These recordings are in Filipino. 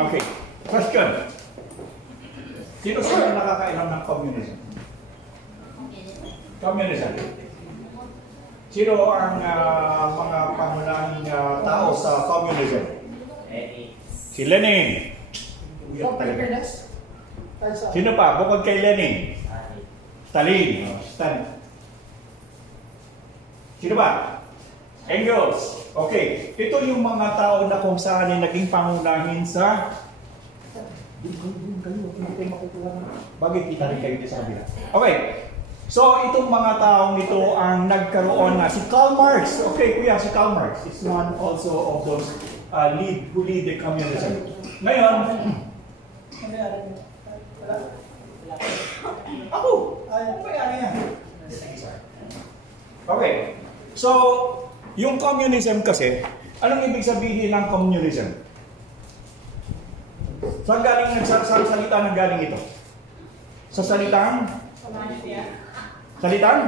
Okay. Question. Sino sa nakakailam ng communism? Communism. Sino ang mga pangunahing tao sa communism? Si Lenin. Sino pa? Bukod kay Lenin? Stalin. Stalin. Sino ba? Engels. Okay. Ito yung mga tao na kung saan ay naging pangunahin sa... Bakit kita rin kayo sa kabila? Okay. So, itong mga taong ito ang nagkaroon na si Karl Marx. Okay, kuya, si Karl Marx is one also of those who lead the communism. Ngayon, ako! Okay. So, yung communism kasi, anong ibig sabihin ng communism? Saan galing salita ng galing ito? Sa salitang? Salitang?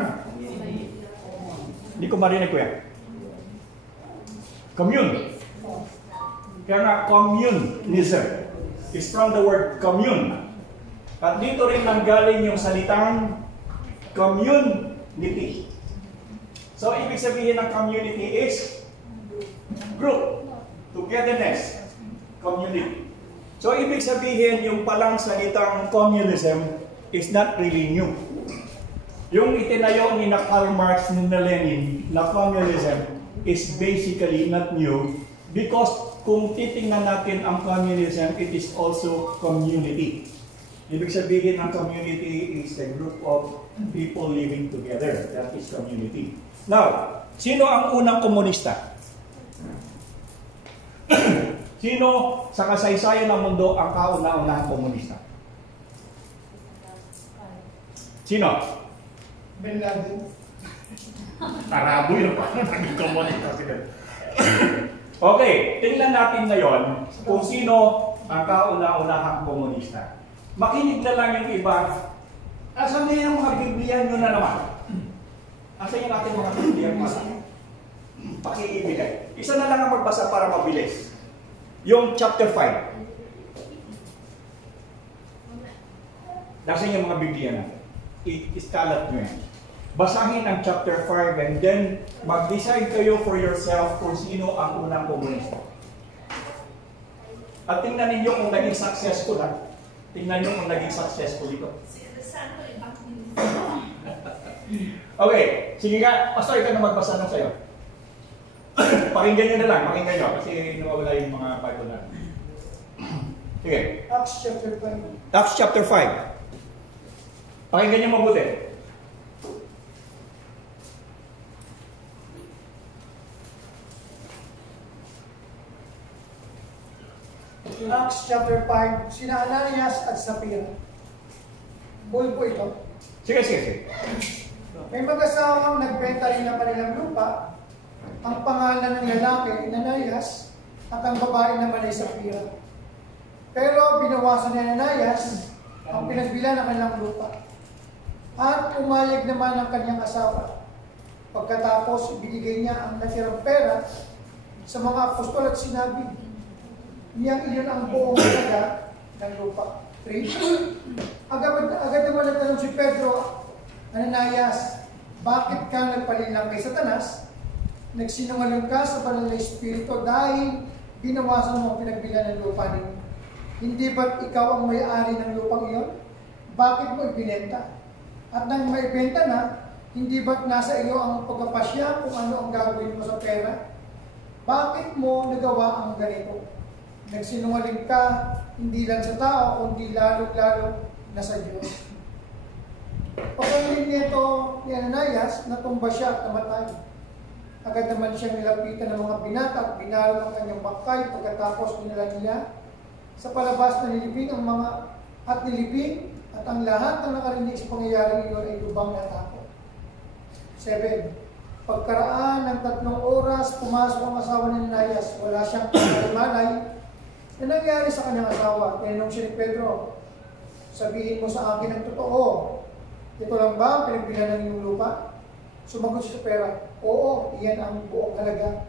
Hindi ko marinig, kuya. Commune. Kaya nga, communism is from the word commune. At dito rin nanggaling yung salitang community. So, ibig sabihin ng community is group, togetherness, community. So, ibig sabihin yung palang salitang communism is not really new. Yung itinayo ni na Karl Marx ni na Lenin na communism is basically not new because kung titingnan natin ang communism, it is also community. Ibig sabihin ng community is a group of people living together. That is community. Now, sino ang unang komunista? Sino sa kasaysayan ng mundo ang kauna-unahang komunista? Sino? Ben Laden. Taraboy na paano naging komunista sila. Okay, tingnan natin ngayon kung sino ang kauna-unahang komunista. Makinig na lang yung iba. Asan na yung mga Biblia nyo na naman? Asan yung ating mga Biblia nyo? Pakiibigay. Isa na lang ang magbasa para mabilis. Yung chapter 5. Nasaan yung mga Biblia natin? Iskalat nyo yan. Basahin ang chapter 5 and then mag-decide kayo for yourself kung sino ang unang komunista. At tingnan ninyo kung naging successful ha. Tingnan nyo kung naging successful ito. Okay, sige nga. Pastor, ikaw na magbasa ng sayo. Pakinggan nyo na lang, pakinggan nyo. Kasi nawawala yung mga Bible na. Sige. Acts chapter 5. Acts chapter 5. Pakinggan nyo mabuti. Acts chapter 5, sina Ananias at Sapphira. Bull po ito. Sige. May mag-asawang nagbenta rin ng kanilang lupa. Ang pangalan ng lalaki, Ananias, at ang babae naman ay Sapphira. Pero binawasan ni Ananias ang pinagbilan ng kanilang lupa. At umayag naman ang kanyang asawa. Pagkatapos, binigay niya ang natirang pera sa mga apostol at sinabi, niyang iyon ang buong halaga ng lupa. 3. Agad naman nagtanong si Pedro, Ananias, bakit ka nagpalinlang kay Satanas? Nagsinungaling ka sa banal na Espiritu dahil binawasan mo ang pinagbilan ng lupa ninyo. Hindi ba't ikaw ang may-ari ng lupang iyon? Bakit mo ibinenta? At nang maibenta na, hindi ba't nasa iyo ang pagkapasya kung ano ang gagawin mo sa pera? Bakit mo nagawa ang ganito? Nagsinungaling ka, hindi lang sa tao, kundi lalo-lalo na sa Diyos. Pagkaling nito ni Ananias, natumba siya at namatay. Agad naman siyang nilapitan ng mga binata at binalo ng kanyang bangkay pagkatapos dinala niya sa palabas na nilibing ang mga at nilibing at ang lahat ng nakarinig sa pangyayaring iyon ay lubang natakot. 7. Pagkaraan ng 3 oras, pumasok ang asawa ni Ananias. Wala siyang malay. Ano nangyari sa kanyang asawa? Tinanong siya ni Pedro, sabihin mo sa akin ang totoo. Ito lang ba ang pinagbilan ng iyong lupa? Sumagot siya sa pera, oo, iyan ang buong halaga.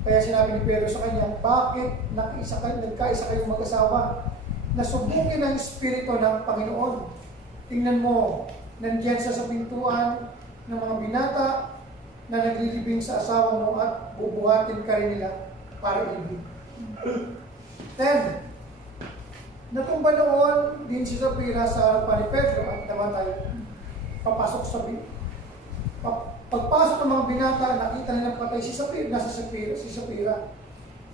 Kaya sinabi ni Pedro sa kanya, bakit nagkaisa kayong mag-asawa? Nasubukin ang Espiritu ng Panginoon. Tingnan mo, nandiyan sa pintuan ng mga binata na naglilibing sa asawa mo at bubuhatin ka rin nila para ibig. 10. Natumba noon din si Sapphira sa harapan ni Pedro at namatay. Papasok sa pagpasok ng mga binata, nakita nilang patay si Sapphira, si Sapphira.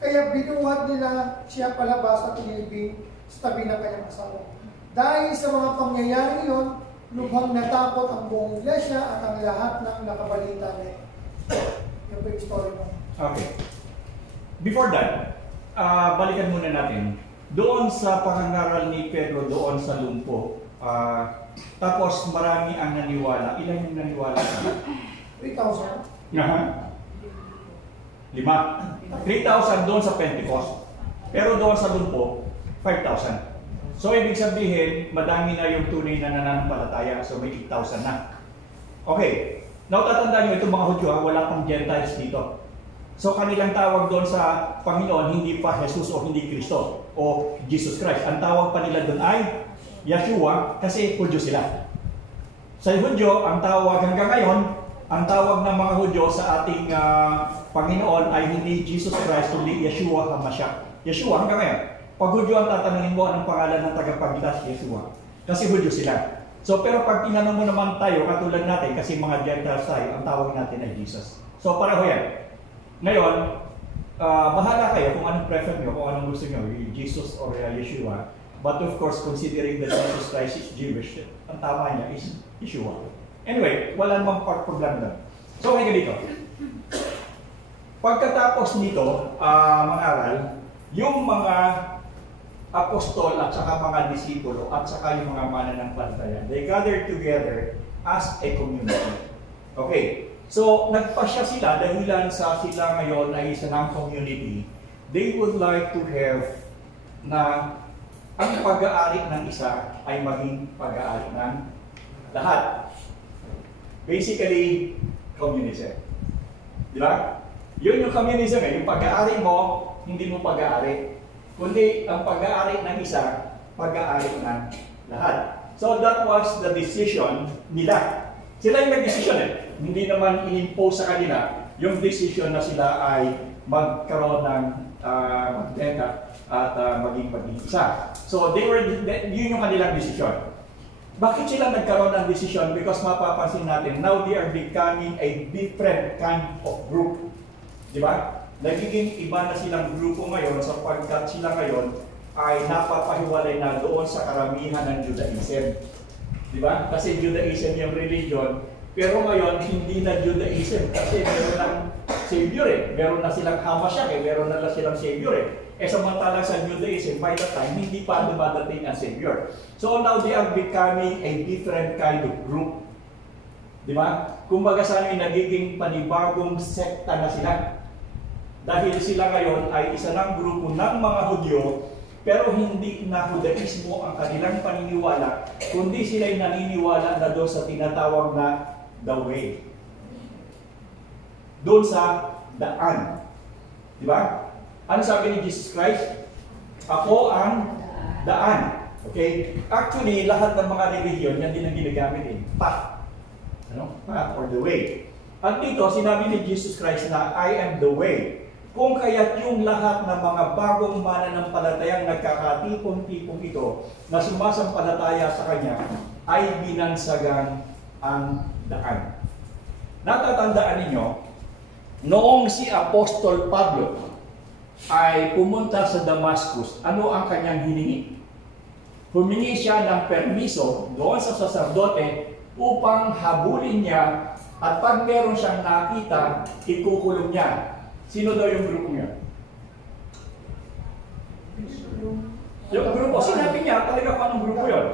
Kaya binuhat nila siya palabas at inilibing sa tabi ng kanyang asawa. Dahil sa mga pangyayaring iyon, lubhang natakot ang buong iglesia at ang lahat ng nakabalita niya. Yan po yung story mo. Okay. Before that, balikan muna natin. Doon sa pangangaral ni Pedro doon sa lumpo, tapos marami ang naniwala. Ilan yung naniwala? 3,000. 5. 3,000 doon sa Pentecost. Pero doon sa lumpo, 5,000. So, ibig sabihin, madami na yung tunay na nananampalataya. So, may 8,000 na. Okay. Now, tatandaan nyo, itong mga Hudyo, wala pang Gentiles dito. So, kanilang tawag doon sa Panginoon, hindi pa Jesus o hindi Kristo o Jesus Christ. Ang tawag pa nila doon ay Yeshua kasi Hudyo sila. Sa Hudyo, ang tawag hanggang ngayon, ang tawag ng mga Hudyo sa ating Panginoon ay hindi Jesus Christ, kundi Yeshua HaMashiach. Yeshua hanggang ngayon. Pag Hudyo ang tatanungin mo, anong pangalan ng tagapagligtas? Yeshua. Kasi Hudyo sila. So, pero pag tinanong mo naman tayo, katulad natin, kasi mga Gentiles tayo, ang tawag natin ay Jesus. So, pareho yan. Ngayon, bahala kayo kung anong prefer nyo, kung anong gusto nyo, Jesus or Yeshua. But of course, considering that Jesus Christ is Jewish, ang tama niya is Yeshua. Anyway, wala namang problem doon. So, ngayon dito. Pagkatapos nito, mga aral, yung mga apostol at saka mga disipulo at saka yung mga mananampalataya, they gathered together as a community. Okay. So, nagpasya sila dahilan sa sila ngayon ay isa ng community. They would like to have na ang pag-aari ng isa ay maging pag-aari ng lahat. Basically, communism. Di ba? Yun yung communism eh. Yung pag-aari mo, hindi mo pag-aari. Kundi ang pag-aari ng isa, pag-aari ng lahat. So, that was the decision nila. Sila yung nag-decision eh. Hindi naman in-impose sa kanila yung decision na sila ay magkaroon ng magbenta at maging isa. So, yun yung kanilang decision. Bakit sila nagkaroon ng decision? Because mapapansin natin, now they are becoming a different kind of group. Di ba? Nagiging iba na silang grupo ngayon sapagkat sila ngayon ay napapahiwalay na doon sa karamihan ng Judaism. Di ba? Kasi Judaism yung religion, pero ngayon hindi na Judaism kasi meron ng Savior eh. Meron na silang Hamashiach eh. Meron na silang Savior eh. Samantalang sa Judaism, by the time, hindi pa dumadating ang Savior. So now they are becoming a different kind of group. Di ba? Kumbaga sana yung nagiging panibagong sekta na sila. Dahil sila ngayon ay isa ng grupo ng mga Hudyo, pero hindi na Judaismo ang kanilang paniniwala, kundi sila'y naniniwala na doon sa tinatawag na the way. Doon sa daan. Di ba? Ano sabi ni Jesus Christ? Ako ang daan. Okay? Actually, lahat ng mga religion, yan din ang ginagamit eh. Path. Ano? Path or the way. At dito, sinabi ni Jesus Christ na I am the way. Kung kaya't yung lahat ng mga bagong mananampalatayang nagkakatipon-tipon ito na sumasampalataya sa Kanya ay binansagan ang daan. Natatandaan ninyo, noong si Apostol Pablo ay pumunta sa Damascus, ano ang kanyang hiningi? Humingi siya ng permiso doon sa saserdote upang habulin niya at pag meron siyang nakita, ikukulong niya. Sino daw yung grupo niya? Yung grupo, sinabi niya talaga kung anong grupo yun.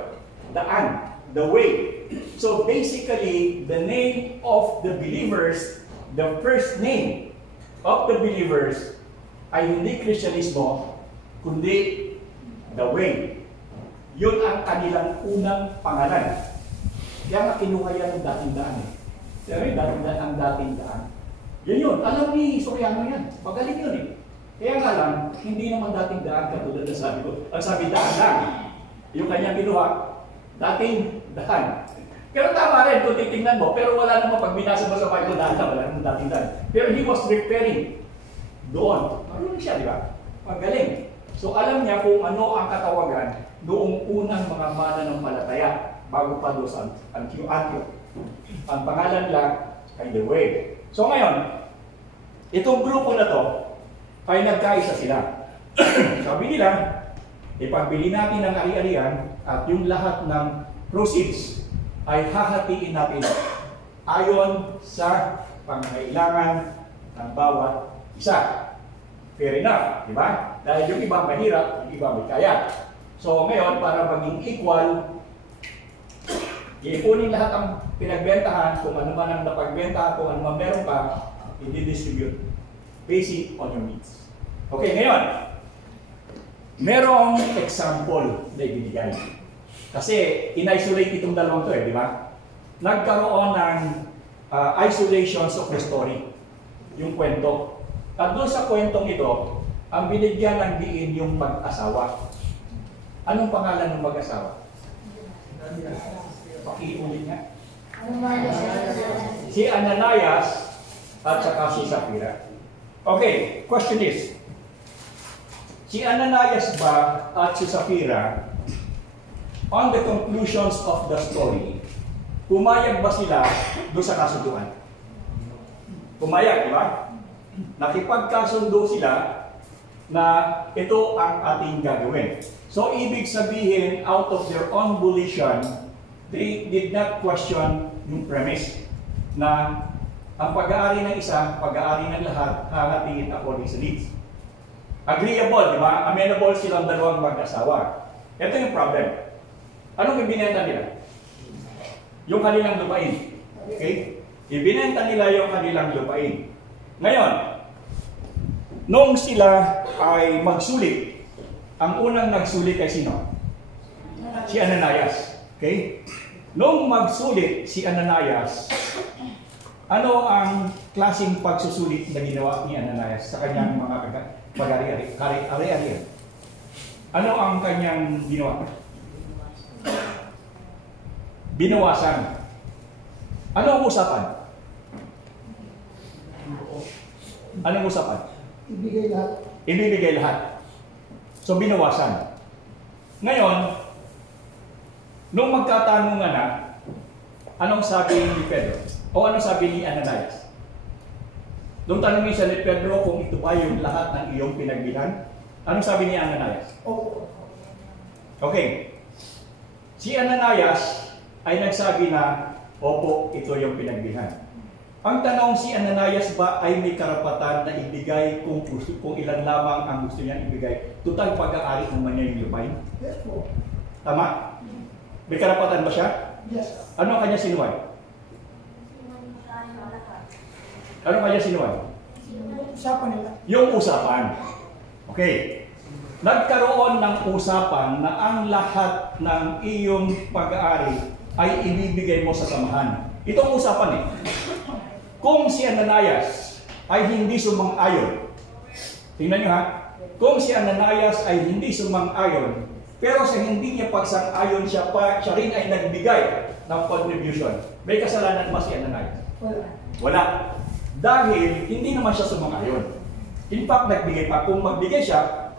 Daan, the way. So basically, the name of the believers, the first name of the believers ay hindi Kristyanismo, kundi the way. Yun ang kanilang unang pangalan. Kaya nga kinuha yan ng dating daan eh. Pero yung dating daan ang dating daan. Yun. Alam ni Soriano yan. Magaling yun eh. Kaya nga lang, hindi naman dating daan katulad na sabi ko. Ang sabi daan lang. Yung kanyang kinuha, dating daan. Pero tama rin kung titingnan mo, pero wala namang pag binasa mo sa Bible daan, wala namang dating daan. Pero he was referring doon. Marunong siya, di ba? Magaling. So alam niya kung ano ang katawagan noong unang mga mananampalataya bago pa doon sa Antioch. Ang pangalan lang ay The Way. So ngayon, itong grupo na to ay nagkaisa sila. Sabi nila, ipagbili natin ang ari-arian at yung lahat ng proceeds ay hahatiin natin ayon sa pangangailangan ng bawat isa. Fair enough, di ba? Dahil yung iba mahirap, yung iba may kaya. So ngayon, para maging equal, iipunin lahat ang pinagbentahan, kung ano man ang napagbenta, kung ano man meron ka, i-distribute based on your needs. Okay, ngayon, merong example na ibinigay. Kasi in-isolate itong dalawang to di ba? Nagkaroon ng isolations of the story, yung kwento. At doon sa kwentong ito, ang binigyan ng diin yung mag-asawa. Anong pangalan ng mag-asawa? Pakiulit nga. Si Ananias at saka si Sapphira. Okay, question is, si Ananias ba at si Sapphira, on the conclusions of the story, pumayag ba sila doon sa kasunduan? Pumayag, di ba? Nakipagkasundo sila na ito ang ating gagawin. So, ibig sabihin, out of their own volition, they did not question yung premise na ang pag-aari ng isa, pag-aari ng lahat, hahatiin according sa needs. Agreeable, di ba? Amenable silang dalawang mag-asawa. Ito yung problem. Anong ibinenta nila? Yung kanilang lupain. Okay? Ibinenta nila yung kanilang lupain. Ngayon, nung sila ay magsulit, ang unang nagsulit ay sino? Si Ananias. Okay? Nung magsulit si Ananias, ano ang klaseng pagsusulit na ginawa ni Ananias sa kanyang mga pag-ari-ari? Ano ang kanyang ginawa? Binawasan. Ano ang usapan? Anong usapan? Ibigay lahat. Ibibigay lahat. So, binawasan. Ngayon, nung magkatanungan na, anong sabi ni Pedro? O anong sabi ni Ananias? Nung tanongin siya ni Pedro kung ito ba yung lahat ng iyong pinagbilhan, anong sabi ni Ananias? Oo. Okay. Si Ananias ay nagsabi na, opo, ito yung pinagbilhan. Ang tanong, si Ananias ba ay may karapatan na ibigay kung ilan lamang ang gusto niyang ibigay? Total pag-aari naman niya yung lupain? Yes po. Tama? May karapatan ba siya? Yes. Ano ang kanya sinuway? Ano ang kanya sinuway? Usapan nila. Yung usapan. Okay. Nagkaroon ng usapan na ang lahat ng iyong pag-aari ay ibibigay mo sa samahan. Itong usapan Kung si Ananias ay hindi sumang-ayon, tingnan nyo ha, kung si Ananias ay hindi sumang-ayon, pero sa hindi niya pagsang-ayon siya rin ay nagbigay ng contribution, may kasalanan ba si Ananias? Wala. Dahil hindi naman siya sumang-ayon. In fact, nagbigay pa. Kung magbigay siya,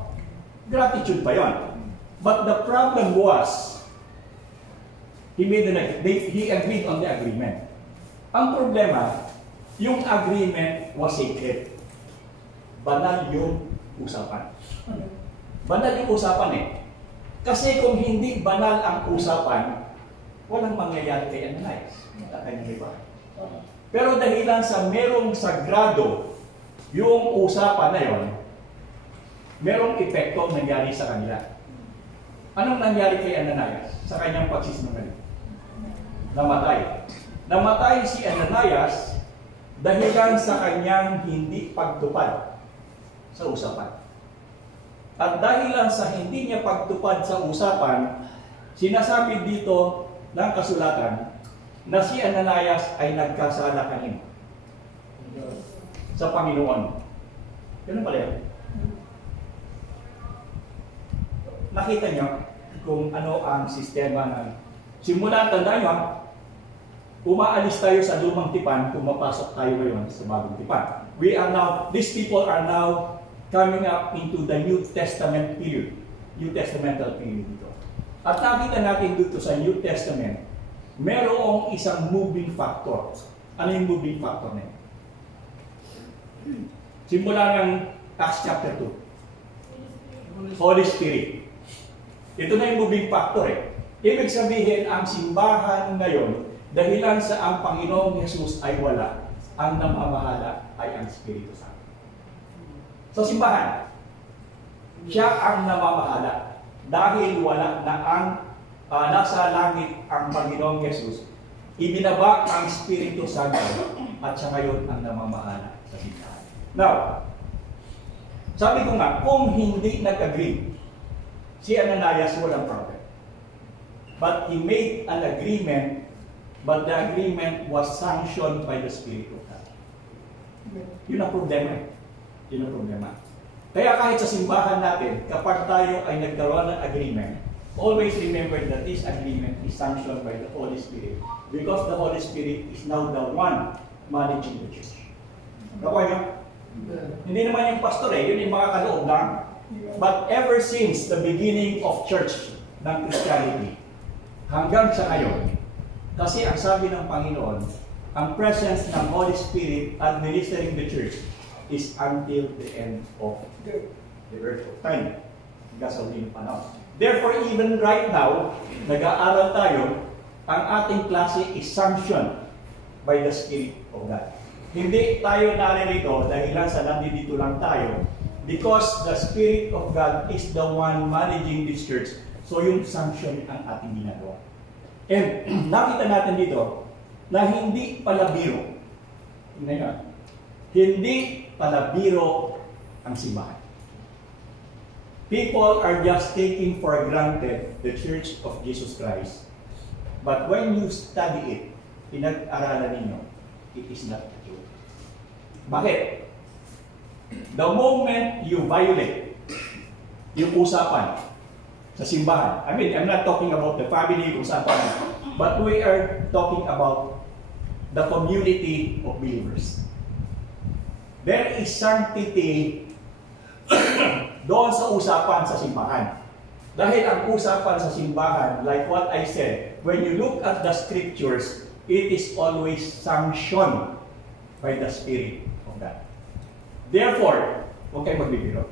gratitude pa yon. But the problem was, he agreed on the agreement. Ang problema, yung agreement was sacred. Banal yung usapan. Banal yung usapan Kasi kung hindi banal ang usapan, walang mangyayari kay Ananias. Pero dahilan sa merong sagrado, yung usapan na yon, merong epekto nangyari sa kanila. Anong nangyari kay Ananias sa kanyang pagsisinungaling? Namatay. Namatay si Ananias dahilan sa kanyang hindi pagtupad sa usapan. At dahilan sa hindi niya pagtupad sa usapan, sinasabi dito ng kasulatan na si Ananias ay nagkasala kanino? sa Panginoon. Ganun pala yan. Nakita niyo kung ano ang sistema ng simula, tandaan nyo, umaalis tayo sa lumang tipan, pumapasok tayo ngayon sa bagong tipan. These people are now coming up into the New Testament period. New Testamental period dito. At nakita natin dito sa New Testament, merong isang moving factor. Ano yung moving factor na yun? Simula ng Acts chapter 2. Holy Spirit. Ito na yung moving factor eh. Ibig sabihin, ang simbahan ngayon, dahilan sa ang Panginoong Jesus ay wala, ang namamahala ay ang Espiritu Santo. So simbahan, siya ang namamahala. Dahil wala na ang nasa langit ang Panginoong Jesus, ibinaba ang Espiritu Santo at siya ngayon ang namamahala sa simbahan. Now, sabi ko nga, kung hindi nag-agree, si Ananias walang problem. But he made an agreement, but the agreement was sanctioned by the Spirit of God. Yun ang problema. Yun ang problema. Kaya kahit sa simbahan natin, kapag tayo ay nagkaroon ng agreement, always remember that this agreement is sanctioned by the Holy Spirit because the Holy Spirit is now the one managing the church. Nakuha niyo? Hindi naman yung pastor yun yung mga kaloob lang. But ever since the beginning of church ng Christianity, hanggang sa ngayon, kasi ang sabi ng Panginoon, ang presence ng Holy Spirit administering the church is until the end of the earth of time. Hanggang sa huling panahon. Therefore, even right now, nag-aaral tayo, ang ating klase is sanctioned by the Spirit of God. Hindi tayo naririto dahilan sa nandito lang tayo because the Spirit of God is the one managing this church. So yung sanction ang ating ginagawa. And nakita natin dito na hindi pala biro. Hindi pala biro ang simbahan. People are just taking for granted the Church of Jesus Christ. But when you study it, pinag-aralan ninyo, it is not a joke. Bakit? The moment you violate yung usapan sa simbahan, I mean, I'm not talking about the family usapan, but we are talking about the community of believers. There is sanctity doon sa usapan sa simbahan. Dahil ang usapan sa simbahan, like what I said, when you look at the scriptures, it is always sanctioned by the Spirit of God. Therefore, huwag kayo magbibiro.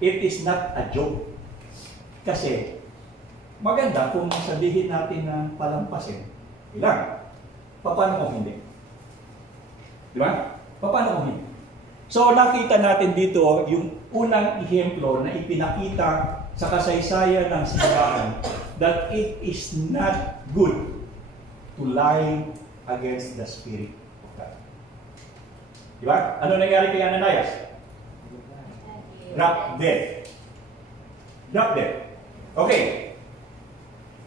It is not a joke. Kasi, maganda kung sabihin natin na palampasin. Ilang? Paano kung hindi? Di ba? Paano kung hindi? So, nakita natin dito yung unang ehemplo na ipinakita sa kasaysayan ng simbahan that it is not good to lie against the Spirit of God. Di ba? Ano nangyari kay Ananias? Drop dead. Drop dead. Okay.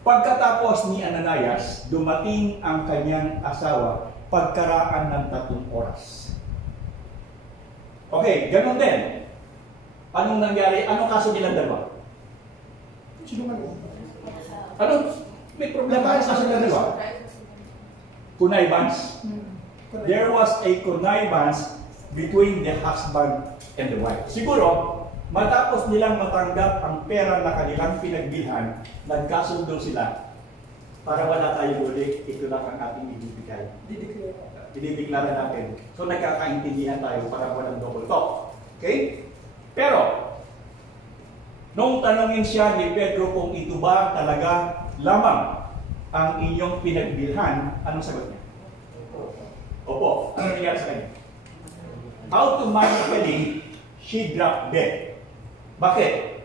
Pagkatapos ni Ananias, dumating ang kanyang asawa pagkaraan ng 3 oras. Okay, ganun din. Anong nangyari? Anong kaso nilang dalawa? Ano? May problema sa kaso nilang dalawa? Connivance. There was a connivance between the husband and the wife. Siguro, matapos nilang matanggap ang pera na kanilang pinagbilhan, nagkasundo sila para wala tayo ulit, ito lang ang ating ibibigay. Dinideklara natin. So nagkakaintindihan tayo para walang double talk. Okay? Pero, nung tanongin siya ni Pedro kung ito ba talaga lamang ang inyong pinagbilhan, anong sagot niya? Opo. Ano nangyari sa kanya? Automatically, she dropped dead. Bakit?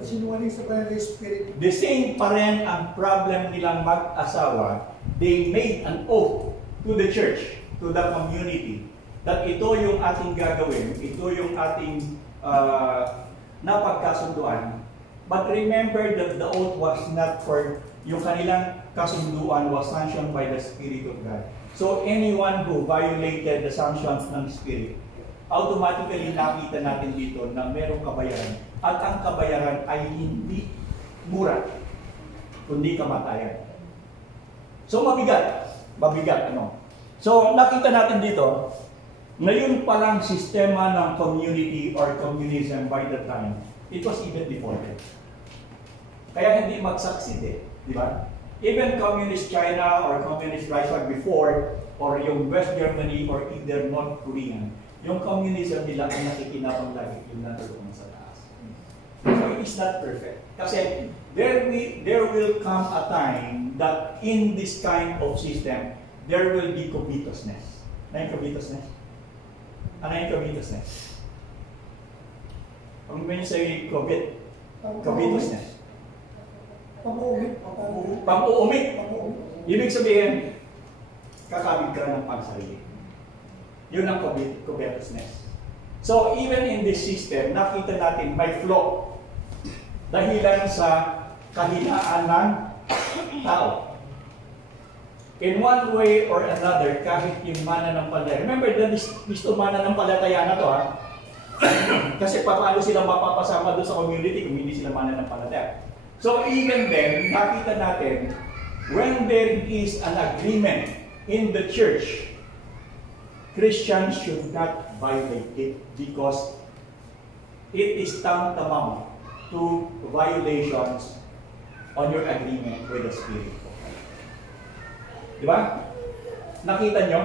Sinungaling sa kanilang spirit. The same pa rin ang problem nilang mag-asawa. They made an oath to the church, to the community, that ito yung ating gagawin, ito yung ating napagkasunduan. But remember that the oath was not for, yung kanilang kasunduan was sanctioned by the Spirit of God. So anyone who violated the sanctions ng Spirit, automatically nakita natin dito na merong kabayaran. At ang kabayaran ay hindi mura, kundi kamatayan. So mabigat. Mabigat, ano? So nakita natin dito, ngayon palang sistema ng community or communism by the time, it was even defaulted. Kaya hindi mag-succeed eh, di ba? Even communist China or communist Russia before, or yung West Germany or either North Korean, yung communism nila ay nakikinabang lagi yung natuloon sa taas. So it is not perfect. Kasi there will come a time that in this kind of system, there will be covetousness. Ano yung covetousness? Ano yung covetousness? Ang may say covet, covetousness. Pang-uumit. Ibig sabihin, kakabig ka ng pagsarili. Yun ang covetousness. So, even in this system, nakita natin may flaw. Dahilan sa kahinaan ng tao. In one way or another, kahit yung mananampalataya. Remember, Mr. mananampalataya na to, ha? Kasi paano sila mapapasama doon sa community kung hindi sila mananampalataya. So even then, nakita natin, when there is an agreement in the church, Christians should not violate it because it is tantamount to violations on your agreement with the Spirit. Di ba? Nakita nyo?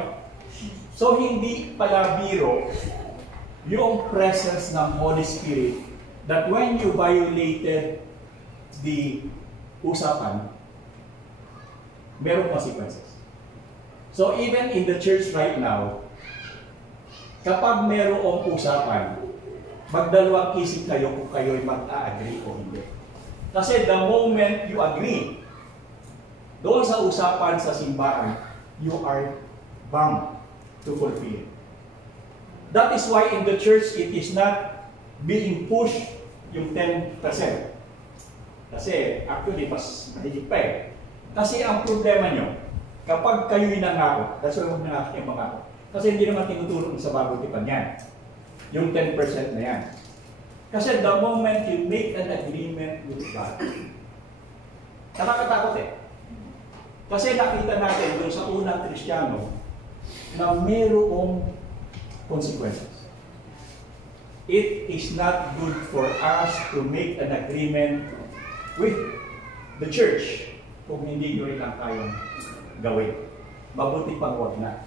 So hindi pala biro yung presence ng Holy Spirit that when you violated the usapan, merong consequences. So even in the church right now, kapag merong usapan, magdalawang isip kayo kung kayo'y mag-a-agree o hindi. Kasi the moment you agree, doon sa usapan sa simbahan, you are bound to fulfill. That is why in the church, it is not being pushed yung 10%. Kasi actually, mas mahigit pa eh. Kasi ang problema nyo, kapag kayo'y nangako, that's why huwag nangako yung mangako. Kasi hindi naman tinutulong sa bagong tipan yan. Yung 10% na yan. Kasi the moment you make an agreement with God, nakakatakot eh. Kasi nakita natin doon sa unang Kristiyano na mayroong consequences. It is not good for us to make an agreement with the church kung hindi nyo rin lang tayong gawin. Mabuti pang wag na.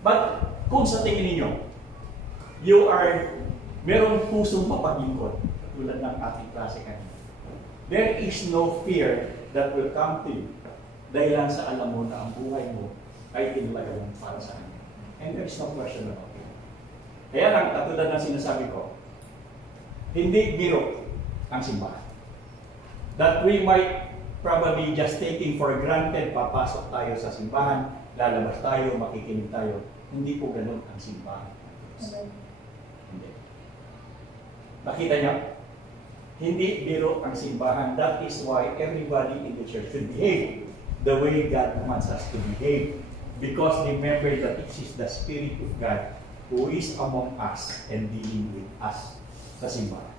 But kung sa tingin ninyo, merong pusong mapaglingkod, tulad ng ating klase kanina, there is no fear that will come to you dahil lang sa alam mo na ang buhay mo ay tinulagawan para sa kanya. And there is no question about it. Kaya lang, katulad ng sinasabi ko, hindi biro ang simbahan. That we might probably just taking for granted, papasok tayo sa simbahan, lalabas tayo, makikinig tayo. Hindi po ganun ang simbahan. Hindi. Nakita niyo? Hindi biro ang simbahan. That is why everybody in the church should behave the way God wants us to behave. Because remember that it is the Spirit of God who is among us and dealing with us sa simbahan.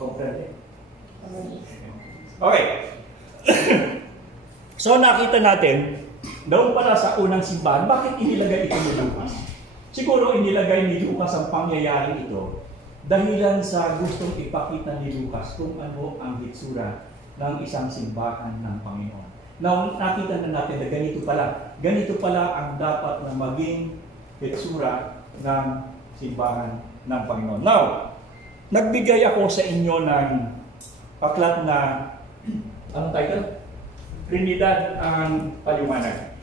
Comprende? Okay. So nakita natin, doon pala sa unang simbahan, bakit inilagay ito ni Lucas? Siguro inilagay ni Lucas ang pangyayari ito dahilan sa gustong ipakita ni Lucas kung ano ang hitsura ng isang simbahan ng Panginoon. Now, nakita na natin na ganito pala ang dapat na maging hitsura ng simbahan ng Panginoon. Now, nagbigay ako sa inyo ng aklat na, anong title? Trinidad ang Paliwanag.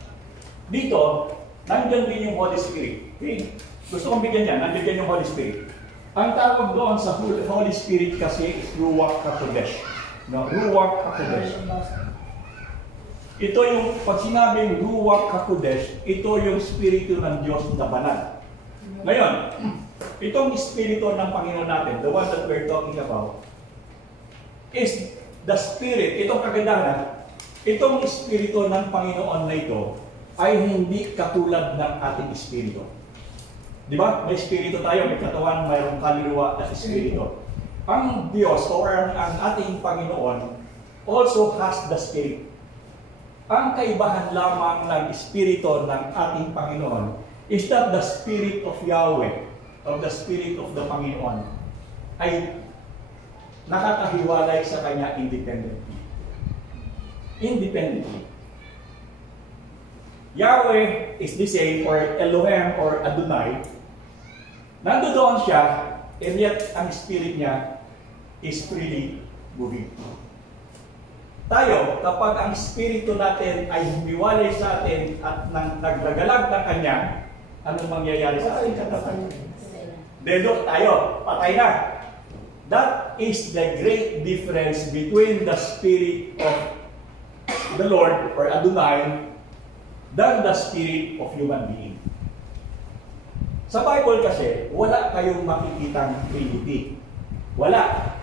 Dito, nandiyan din yung Holy Spirit. Okay? Gusto kong bigyan yan, nandiyan yung Holy Spirit. Ang tawag doon sa Holy Spirit kasi is Ruach HaKodesh. No, Ruach HaKodesh. Ito yung, pag sinabing Ruach HaKodesh, ito yung Espiritu ng Diyos na banal. Ngayon, itong Espiritu ng Panginoon natin, the one that we're talking about, is the Spirit. Itong kagandahan, itong espiritu ng Panginoon na ito ay hindi katulad ng ating espiritu. Di ba? May espiritu tayo, may katawan, mayroong kaluluwa at espiritu. Ang Diyos o ang ating Panginoon also has the Spirit. Ang kaibahan lamang ng espiritu ng ating Panginoon is that the Spirit of Yahweh, of the Spirit of the Panginoon, ay nakakahiwalay sa Kanya independently. Independently. Yahweh is the same, or Elohim or Adonai. Nandoon siya, and yet ang spirit niya is freely moving. Tayo, kapag ang spirito natin ay humiwalay sa atin at naglagalag ng Kanya, anong mangyayari sa ating katawan? Dedok tayo, patay na. That is the great difference between the spirit of the Lord or Adonai than the spirit of human being. Sa Bible kasi, wala kayong makikitang Trinity. Wala.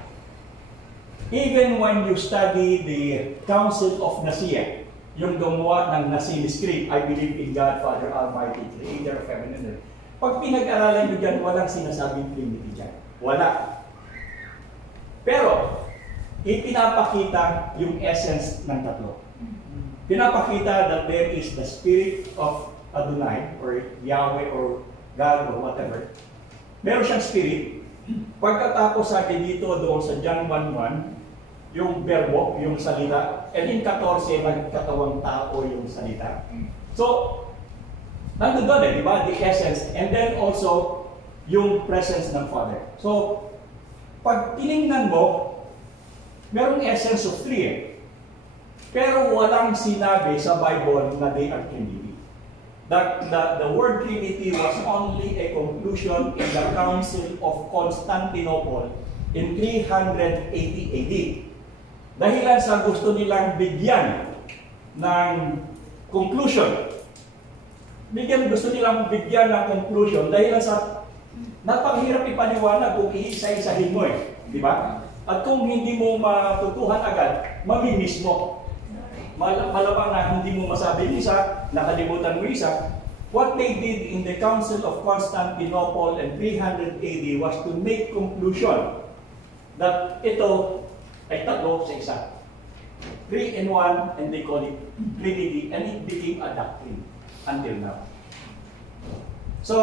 Even when you study the Council of Nicaea, yung gumawa ng Nicene Script, I believe in God, Father Almighty, Creator of heaven and earth. Pag pinag-aralan nyo dyan, walang sinasabing Trinity dyan. Wala. Pero, ipinapakita yung essence ng tatlo. Pinapakita that there is the Spirit of Adonai, or Yahweh, or God, or whatever. Meron siyang Spirit. Pagkatapos sabi dito doon sa John 1:1, yung verbo, yung salita, and in 14, nagkatawang tao yung salita. So, nandun doon di ba? The essence, and then also, yung presence ng Father. So, pag tinignan mo, merong essence of three Pero walang sinabi sa Bible na they are Trinity. The word Trinity was only a conclusion in the Council of Constantinople in 380 AD. Dahilan sa gusto nilang bigyan ng conclusion. Gusto nilang bigyan ng conclusion dahil sa napakahirap ipaniwanag kung iisa-isahin mo di ba? At kung hindi mo matutuhan agad, mamimiss mo. Malamang na hindi mo masabi yung isa, nakalimutan mo isa. What they did in the Council of Constantinople in 300 AD was to make conclusion that ito ay tatlo sa isa. 3 in 1, and they call it Trinity, and it became a doctrine until now. So,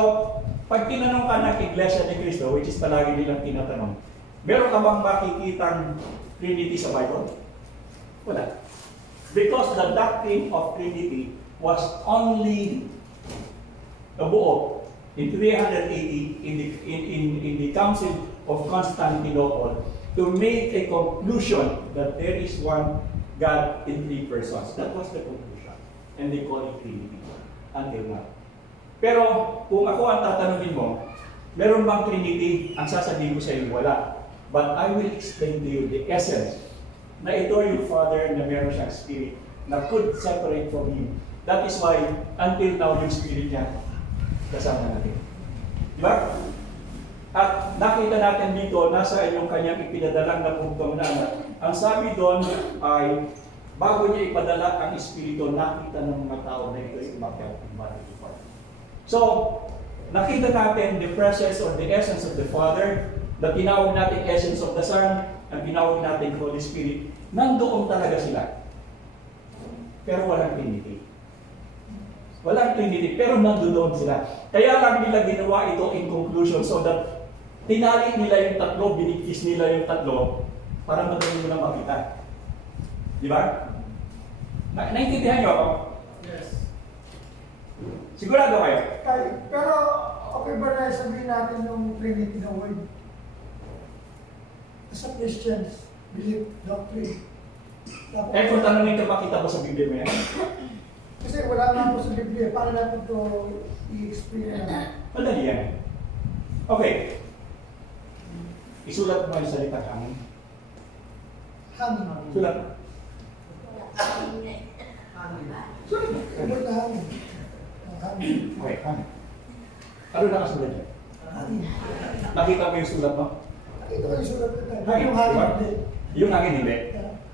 pag tinanong ka ng Iglesia ni Cristo, which is palagi nilang tinatanong, meron ka bang makikitang Trinity sa Bible? Wala. Because the doctrine of Trinity was only nabuo in 380 in the Council of Constantinople to make a conclusion that there is one God in three persons. That was the conclusion. And they call it Trinity until now. Pero kung ako ang tatanungin mo, meron bang Trinity? Ang sasabihin ko sa iyo, wala. But I will explain to you the essence na ito yung Father na meron siyang Spirit na could separate from Him. That is why, until now, yung Spirit niya kasama natin. Diba? At nakita natin dito, nasa yung kanyang ipinadalang na puntong na ang sabi doon ay, bago niya ipadala ang Espiritu, nakita ng mga tao na ito yung umakyat. So, nakita natin the presence or the essence of the Father, na tinawag natin essence of the Son, ang tinawag natin Holy Spirit, nandoon talaga sila. Pero walang Trinity. Walang Trinity, pero nandoon sila. Kaya lang nila ginawa ito in conclusion so that tinali nila yung tatlo, binigkis nila yung tatlo, para madali mo lang makita. Di ba? Naintindihan niyo ako? Yes. Sigurado kayo? Pero, okay ba na sabihin natin yung Trinity na word? As a Christians, believe doctrine. Kung tanongin ka, makita ko sa Biblia mo yan? Kasi wala nga po sa Biblia. Paano natin ito i-explain? Madali yan. Okay. Isulat mo yung salita hangin. Hangin. Sulat mo. Hangin. Sulat na hangin. Hangin. Okay, hangin. Ano nakasulat dyan? Hangin. Nakita mo yung sulat mo? Ito yung sulat na tayo. Hangin. Yung hangin hindi. Yung hangin hindi.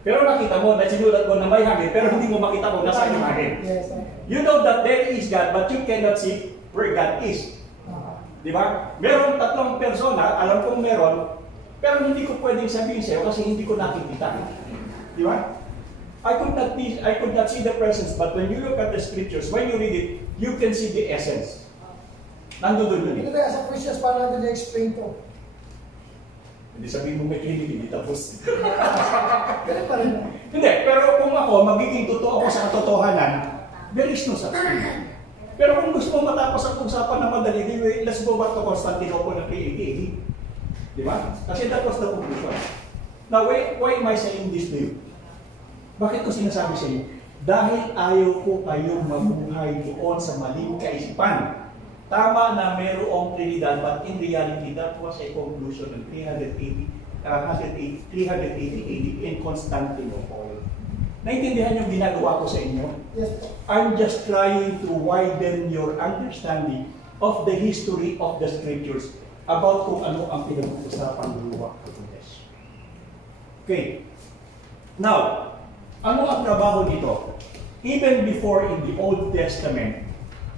Pero nakita mo, sinulat mo na may hangin, pero hindi mo makita kung nasa yung hangin. Yes. You know that there is God, but you cannot see where God is. Di ba? Meron tatlong persona, alam kong meron, pero hindi ko pwedeng sabihin sa'yo kasi hindi ko nakikita. Di ba? I could not see the presence, but when you look at the scriptures, when you read it, you can see the essence. Nandun yun. Ito tayo, as a Christian, paano natin na-explain to? Hindi sabihin mo may clinic, hindi tapos. Ganun pa rin. Hindi, pero kung ako, magiging totoo ako sa katotohanan, there is no such thing. Pero kung gusto mo matapos ang usapan na madali, let's go back to Constantinople ng PAD. Di ba? Kasi that was the conclusion. Now, why am I saying this to you? Bakit ko sinasabi sa inyo? Dahil ayaw ko kayong mabuhay doon sa maling kaisipan. Tama na mayroong Trinidad, but in reality, that was a conclusion of 380 AD in Constantinople. Naintindihan yung ginagawa ko sa inyo? Yes, po. I'm just trying to widen your understanding of the history of the scriptures about kung ano ang pinag-uusapan ng Ruach HaKodesh. Okay. Now, ano ang trabaho dito? Even before in the Old Testament,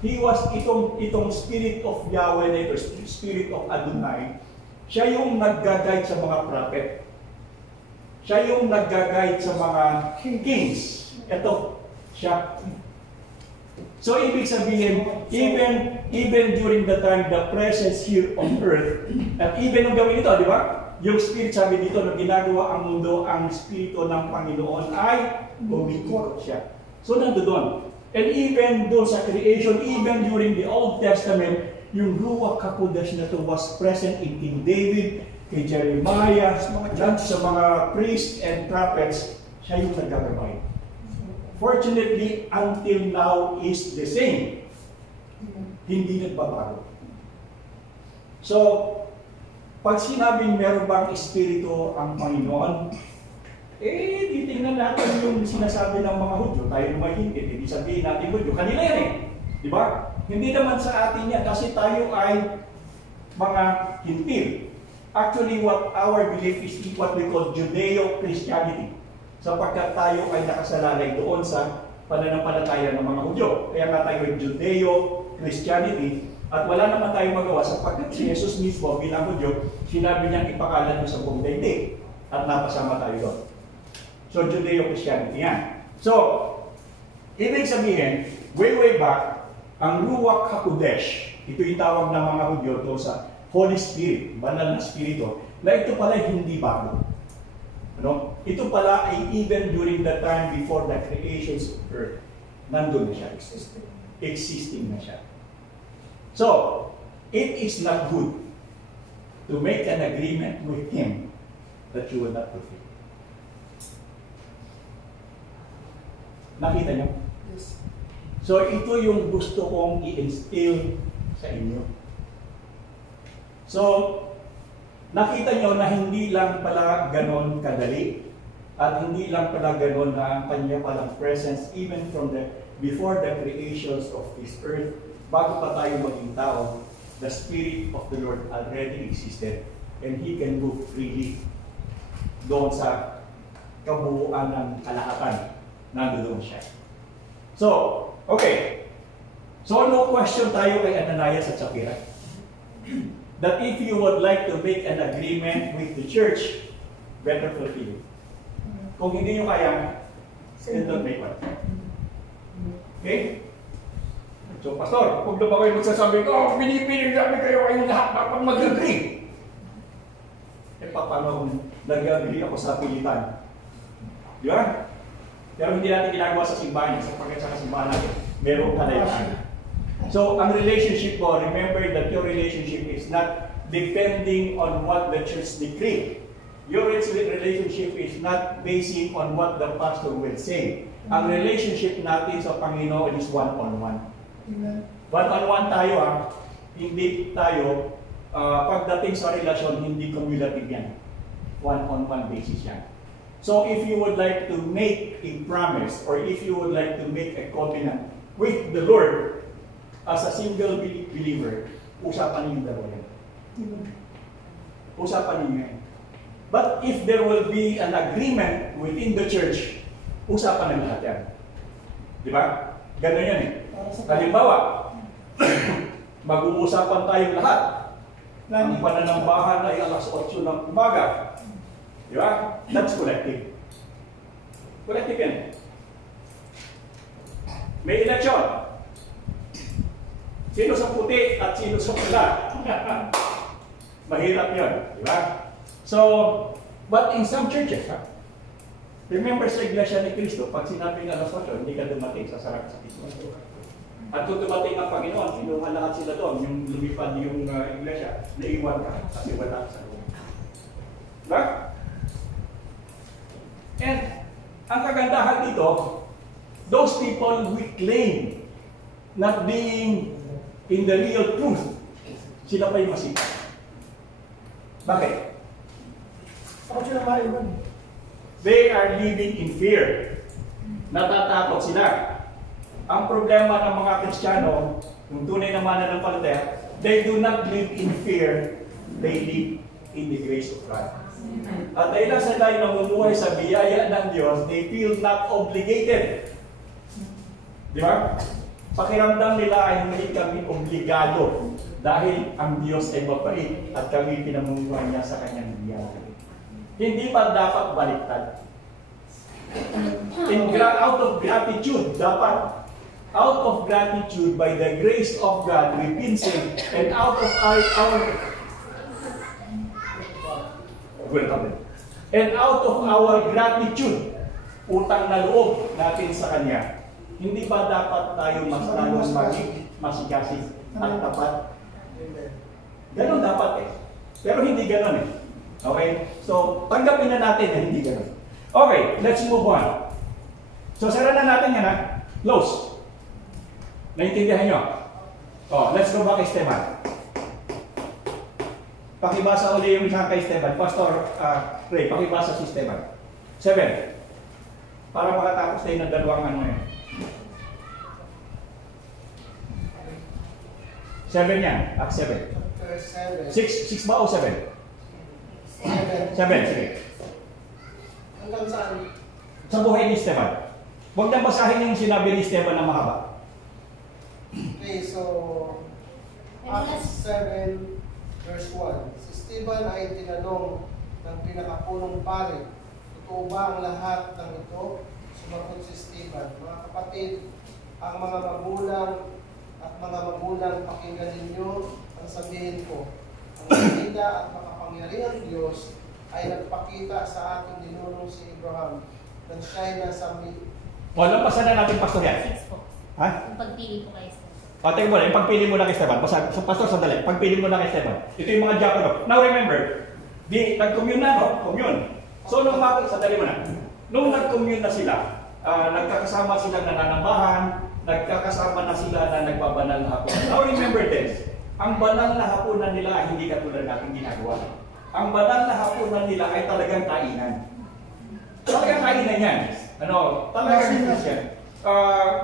he was itong Spirit of Yahweh na ito, Spirit of Adonai, siya yung nag-guide sa mga prophet. Siya yung nag-guide sa mga kings. Ito, siya. So, ibig sabihin, even during the time, the presence here on earth, at even nung gawin ito, di ba? Yung Spirit, sabi dito, nung ginagawa ang mundo, ang Espiritu ng Panginoon ay umikot siya. So, nandoon. And even doon sa creation, even during the Old Testament, yung Ruach HaKodesh na ito was present in King David, kay Jeremiah, sa mga priests and prophets, siya yung nagagabay. Fortunately, until now is the same. Hindi nagbabago. So, pag sinabing meron bang Espiritu ang Panginoon, titingnan natin yung sinasabi ng mga Hudyo, tayo naman hindi. Hindi sabihin natin Hudyo, kanila yan eh. Di ba? Hindi naman sa atin yan kasi tayo ay mga hintil. Actually, what our belief is what we call Judeo-Christianity. Sapagkat tayo ay nakasalalay doon sa pananampalataya ng mga Hudyo. Kaya nga tayo ay Judeo-Christianity at wala naman tayo magawa sapagkat si Jesus mismo bilang Hudyo, sinabi niyang ipakalat mo sa buong daigdig at napasama tayo doon. So, Judeo-Christianity yan. So, ibig sabihin, way back, ang Ruach HaKodesh, ito yung tawag ng mga Hudyo to sa Holy Spirit, banal na Espiritu, na ito pala hindi bago. Ano? Ito pala ay even during the time before the creations of earth, nandun na siya. Existing na siya. So, it is not good to make an agreement with Him that you will not fulfill. Nakita niyo? Yes. So, ito yung gusto kong i-instill sa inyo. So, nakita niyo na hindi lang pala ganon kadali at hindi lang pala ganon na ang kanya palang presence even from before the creations of this earth, bago pa tayo maging tao, the Spirit of the Lord already existed and He can move freely doon sa kabuuan ng kalahatan. Nandoon siya. So, okay. So, no question tayo kay Ananias at Sapphira. That if you would like to make an agreement with the church, better fulfill it. Kung hindi nyo kaya, then don't make one. Okay? So, Pastor, kung doon ba kayo magsasabi ko, pinipiling namin kayo kayong lahat dapat mag-agree. Eh, paano nag-agree ako sa pilitan? Di ba? Pero hindi natin ginagawa sa simbahan, sa pagkat sa simbahan natin, merong kalayaan. So, ang relationship mo, remember that your relationship is not depending on what the church decree. Your relationship is not basing on what the pastor will say. Ang relationship natin sa Panginoon is one-on-one. One-on-one tayo hindi tayo, pagdating sa relasyon, hindi cumulative yan. One-on-one basis yan. So if you would like to make a promise or if you would like to make a covenant with the Lord as a single believer, usapan niyo yung dalawa yan. Usapan niyo yan. But if there will be an agreement within the church, usapan ng lahat yan. Di ba? Ganun yan eh. Halimbawa, mag-uusapan tayong lahat. Ang pananambahan ay alas 8 ng umaga. Di ba? That's collective. Collective yan. May eleksyon. Sino sa puti at sino sa pula? Mahirap yun. Di ba? So, but in some churches, remember sa Iglesia ni Cristo, pag sinabing alas 8, hindi ka dumating sa sarap sa Cristo. At kung dumating ang Panginoon, sinuha lahat sila doon, yung lumipad yung Iglesia, naiwan ka kasi wala sa loob. Diba? And ang kagandahan dito, those people who claim not being in the real truth, sila pa yung masika. Bakit? Ako sila maiwan. They are living in fear. Natatakot sila. Ang problema ng mga Kristiyano, yung tunay na mananampalataya, they do not live in fear, they live in the grace of God. At dahil lang sila ay namumuhay sa biyaya ng Diyos, they feel not obligated. Di ba? Pakiramdam nila ay hindi kami obligado dahil ang Diyos ay mabait at kami pinamumuhay niya sa kanyang biyaya. Hindi pa dapat baliktad. Out of gratitude, dapat out of gratitude by the grace of God, we've been saved, and out of our gratitude, utang na loob natin sa Kanya, hindi ba dapat tayo mas lalong maging masigasig at tapat? Ganon dapat eh. Pero hindi ganon eh. Okay? So, tanggapin na natin na hindi ganon. Okay, let's move on. So, sara na natin yan ha. Close. Naintindihan nyo? Oh, let's go back kay Esteban. Pakibasa uli yung isang kay Esteban. Pastor Ray, pakibasa si Esteban. 7. Para makatapos tayo ng dalawang ano yan. 7 yan. Act 7. 6 ba o 7? 7, sige. Hanggang saan? Sa buhay ni Esteban. Huwag na basahin yung sinabi ni Esteban na mahaba. Okay, so Acts 7 verse 1. Si Stephen ay tinanong ng pinakapunong pari, totoo ba ang lahat ng ito? Sumagot si Stephen, mga kapatid, ang mga magulang pakinggan ninyo ang sabihin ko. Ang maganda at makapangyarihang Diyos ay nagpakita sa ating dinunong si Abraham nang siya'y nasa Walang pasan na natin pastor yan. 6 po. Ha? Yung pagpili po kay Esteban. O, tingin mo na, yung pagpili mo na kay Esteban. Pastor, sandali. Pagpili mo na kay Esteban. Ito yung mga diakono. Now remember, nag-commune na, no? Commune. So, sandali mo na. Nung nag-commune na sila, nagkakasama sila na nanambahan, nagkakasama na sila na nagbabanal na hapunan. Now remember this, ang banal na hapunan nila ay hindi katulad natin ginagawa. Ang banal na hapunan nila ay talagang kainan. Talagang kainan yan. Talagang Christian.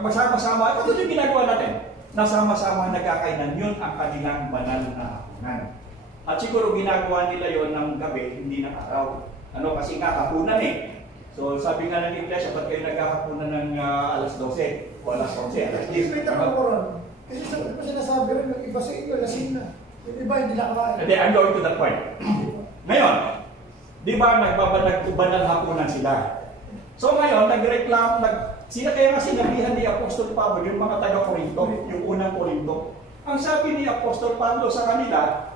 Masama-sama, ito yung ginagawa natin. Nasama-sama nagkakainan, yun ang kanilang banal na hapunan. At siguro ginagawa nila yon ng gabi, hindi ng araw. Kasi nga hapunan eh. So sabi nga ng Iglesia, ba't kayo naghahapunan ng alas 12 o alas 11, alas 10? May tanong ko ron. Kasi sabi ko sinasabi rin, yung iba sa inyo, lasing na. Yung iba hindi nakakain. Hindi, I'm going to that point. Ngayon, di ba nagbanal hapunan sila? So ngayon, nagreklamo, kaya nga sinabihan ni Apostol Pablo, yung mga taga-Korinto, yung unang Korinto. Ang sabi ni Apostol Pablo sa kanila,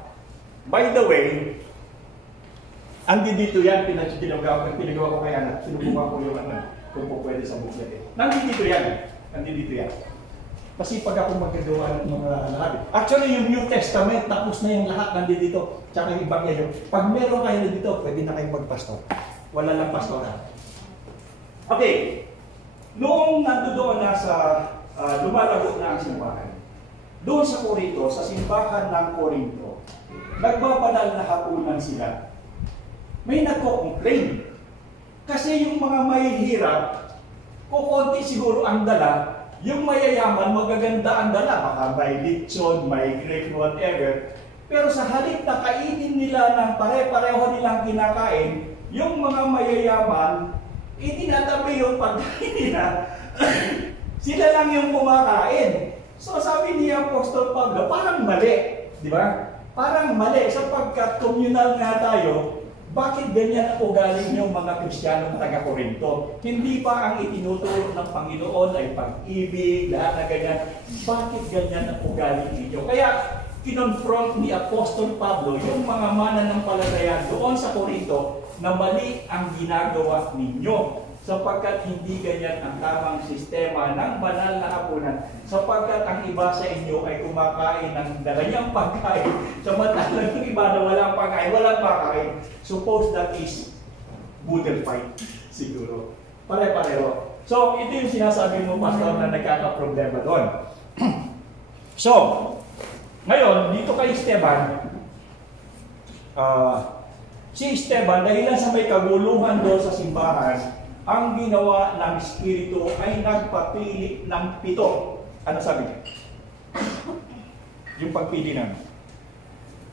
by the way, dito yan, pinagawa ko kay anak, sinubukan ko yung kung po pwede sa booklet eh. Nandito yan. Kasi pag ako magkagawa ng mga lahat. Actually, yung New Testament, tapos na yung lahat nandito. Tsaka yung Ebanghelyo. Pag meron kayo nandito, pwede na kayong magpastor. Wala lang pastoral. Okay. Noong nandoon na sa lumalago na ang simbahan, doon sa Korinto, sa simbahan ng Korinto, nagbabanal na hapunan sila. May nagko-complain. Kasi yung mga mahihirap, kukunti siguro ang dala, yung mayayaman, magaganda ang dala. Baka may lechon, may grape, whatever. Pero sa halip na kainin nila ng pare-pareho nilang kinakain, yung mga mayayaman, itinatabi yung pagkain nila. Sila lang yung kumakain. So sabi ni Apostol Pablo, parang mali. Di ba? Parang mali sapagkat communal nga tayo. Bakit ganyan ang ugali niyo mga Kristiyanong taga-Korinto? Hindi ba ang itinuturo ng Panginoon ay pag-ibig, lahat na ganyan? Bakit ganyan ang ugali niyo? Kaya kinonfront ni Apostol Pablo yung mga mananampalataya doon sa Korinto na mali ang ginagawa ninyo sapagkat hindi ganyan ang tamang sistema ng banal na hapunan sapagkat ang iba sa inyo ay kumakain ng dalanyang pagkain samantalang yung iba na walang pagkain, walang pagkain. Suppose that is Budel fight siguro. Pare-pareho. So, ito yung sinasabi mo, Pastor, na nagkakaproblema doon. So, ngayon, dito kay Esteban, si Esteban, dahil lang sa may kaguluhan doon sa simbahan, ang ginawa ng Espiritu ay nagpapili ng 7. Ano sabi niya? Yung pagpili namin.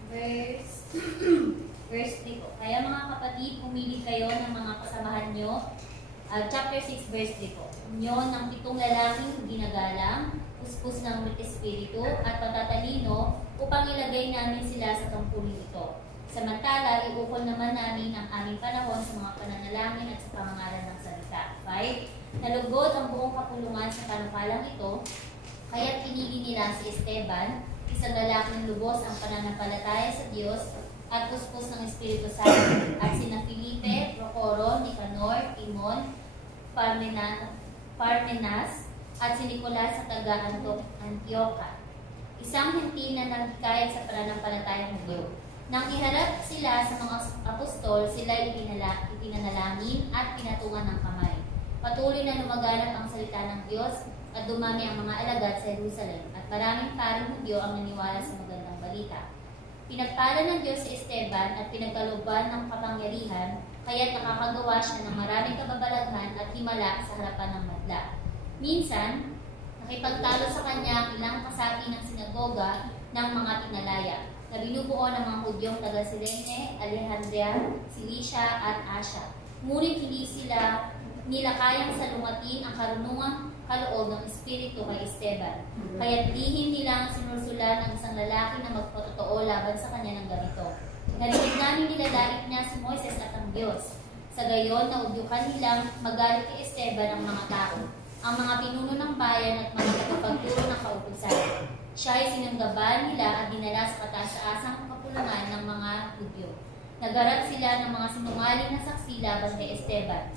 Verse 3 po. Kaya mga kapatid, pumili kayo ng mga kasamahan nyo. Chapter 6, verse 3 po. Nyo ng 7 lalaking ginagalang, puspos ng Espiritu at patatalino upang ilagay namin sila sa kampuling ito. Samantala, iukol naman namin ang aming panahon sa mga pananalangin at sa pamangalan ng salita. 5. Nalugod ang buong kapulungan sa panukalang ito, kaya't pinili nila si Esteban, isang lalaking lubos ang pananampalataya sa Diyos at puspos ng Espiritu Santo, at sina Felipe, Procoro, Nicanor, Timon, Parmenas, at si Nicolas sa taga-Antioca, isang hentil na nagkayat sa pananampalatayang Hudyo. Nang iharap sila sa mga apostol, sila ipinanalangin at pinatungan ng kamay. Patuloy na lumaganap ang salita ng Diyos at dumami ang mga alagad sa Jerusalem at maraming paring Hudyo ang naniwala sa magandang balita. Pinagpala ng Diyos si Esteban at pinagkalooban ng kapangyarihan, kaya't nakakagawa siya ng maraming kababalaghan at himala sa harapan ng madla. Minsan, nakipagtalo sa kanya ang ilang kasapi ng sinagoga ng mga tinalaya na binubuo ng mga Hudyong taga Cirene, Alejandria, Cilicia at Asia. Ngunit hindi nila kayang salungatin ang karunungang kaloob ng Espiritu kay Esteban. Kaya't lihim nilang sinusulan ang isang lalaki na magpatotoo laban sa kanya ng ganito. Narinig namin nilalait niya si Moises at ang Diyos. Sa gayon, naudyukan nilang magalit kay Esteban ang mga tao, ang mga pinuno ng bayan at mga tagapagturo ng kautusan. Siya ay sinanggaban nila at dinala sa kataas-asang kapulungan ng mga Hudyo. Nagharap sila ng mga sinungaling na saksi laban kay Esteban.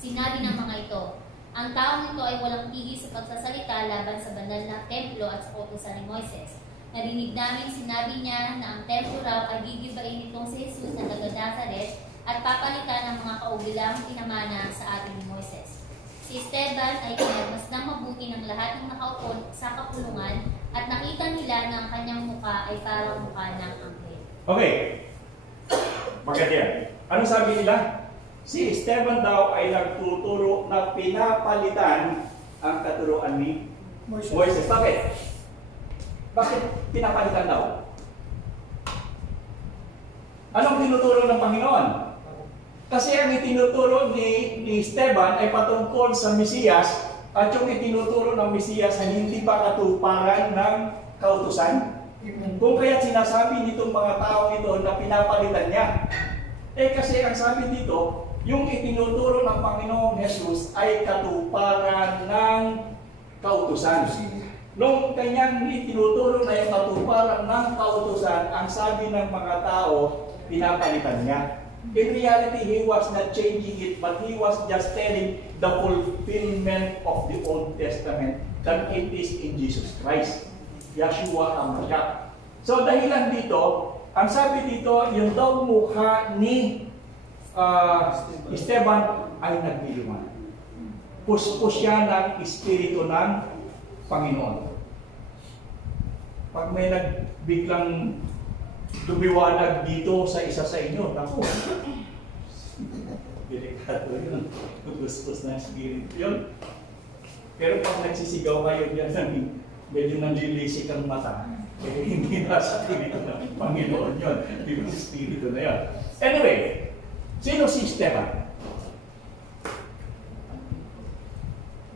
Sinabi ng mga ito, ang taong ito ay walang tigil sa pagsasalita laban sa banal na templo at sa kautusan ni Moises. Narinig namin sinabi niya na ang templo raw ay gigibain nitong si Jesus na taga Nazaret at papalitan ng mga kaugilang pinamana sa atin ni Moises. Si Esteban ay pinagmasdang mabuti ng lahat ng nakaupo sa kapulungan at nakita nila na ang kanyang muka ay parang muka ng anghel. Okay. Maganda yan. Ano sabi nila? Si Esteban daw ay nagtuturo na pinapalitan ang katuruan ni Moises. Bakit? Bakit pinapalitan daw? Anong tinuturo ng Panginoon? Kasi ang itinuturo ni Esteban ay patungkol sa Mesiyas at yung itinuturo ng Mesiyas ay hindi pa katuparan ng kautusan. Kung kaya sinasabi nitong mga tao ito na pinapalitan niya. Kasi ang sabi dito, yung itinuturo ng Panginoong Jesus ay katuparan ng kautusan. Nung kanyang itinuturo na yung katuparan ng kautusan, ang sabi ng mga tao, pinapalitan niya. In reality, he was not changing it, but he was just telling the fulfillment of the Old Testament that it is in Jesus Christ, Yeshua HaMashiach. So dahilan dito, ang sabi dito, yung daw mukha ni Esteban ay nagliliwanag. Puspos siya ng Espiritu ng Panginoon. Pag may biglang lumiwanag dito sa isa sa inyo, naku, delikado yun. Puspos ng Espiritu yun. Pero pag nagsisigaw kayo dyan, medyo nanlilisik ang mata, Eh, hindi nasa Espiritu ng Panginoon yun. Yung Espiritu na yun. Anyway, sino si Esteban?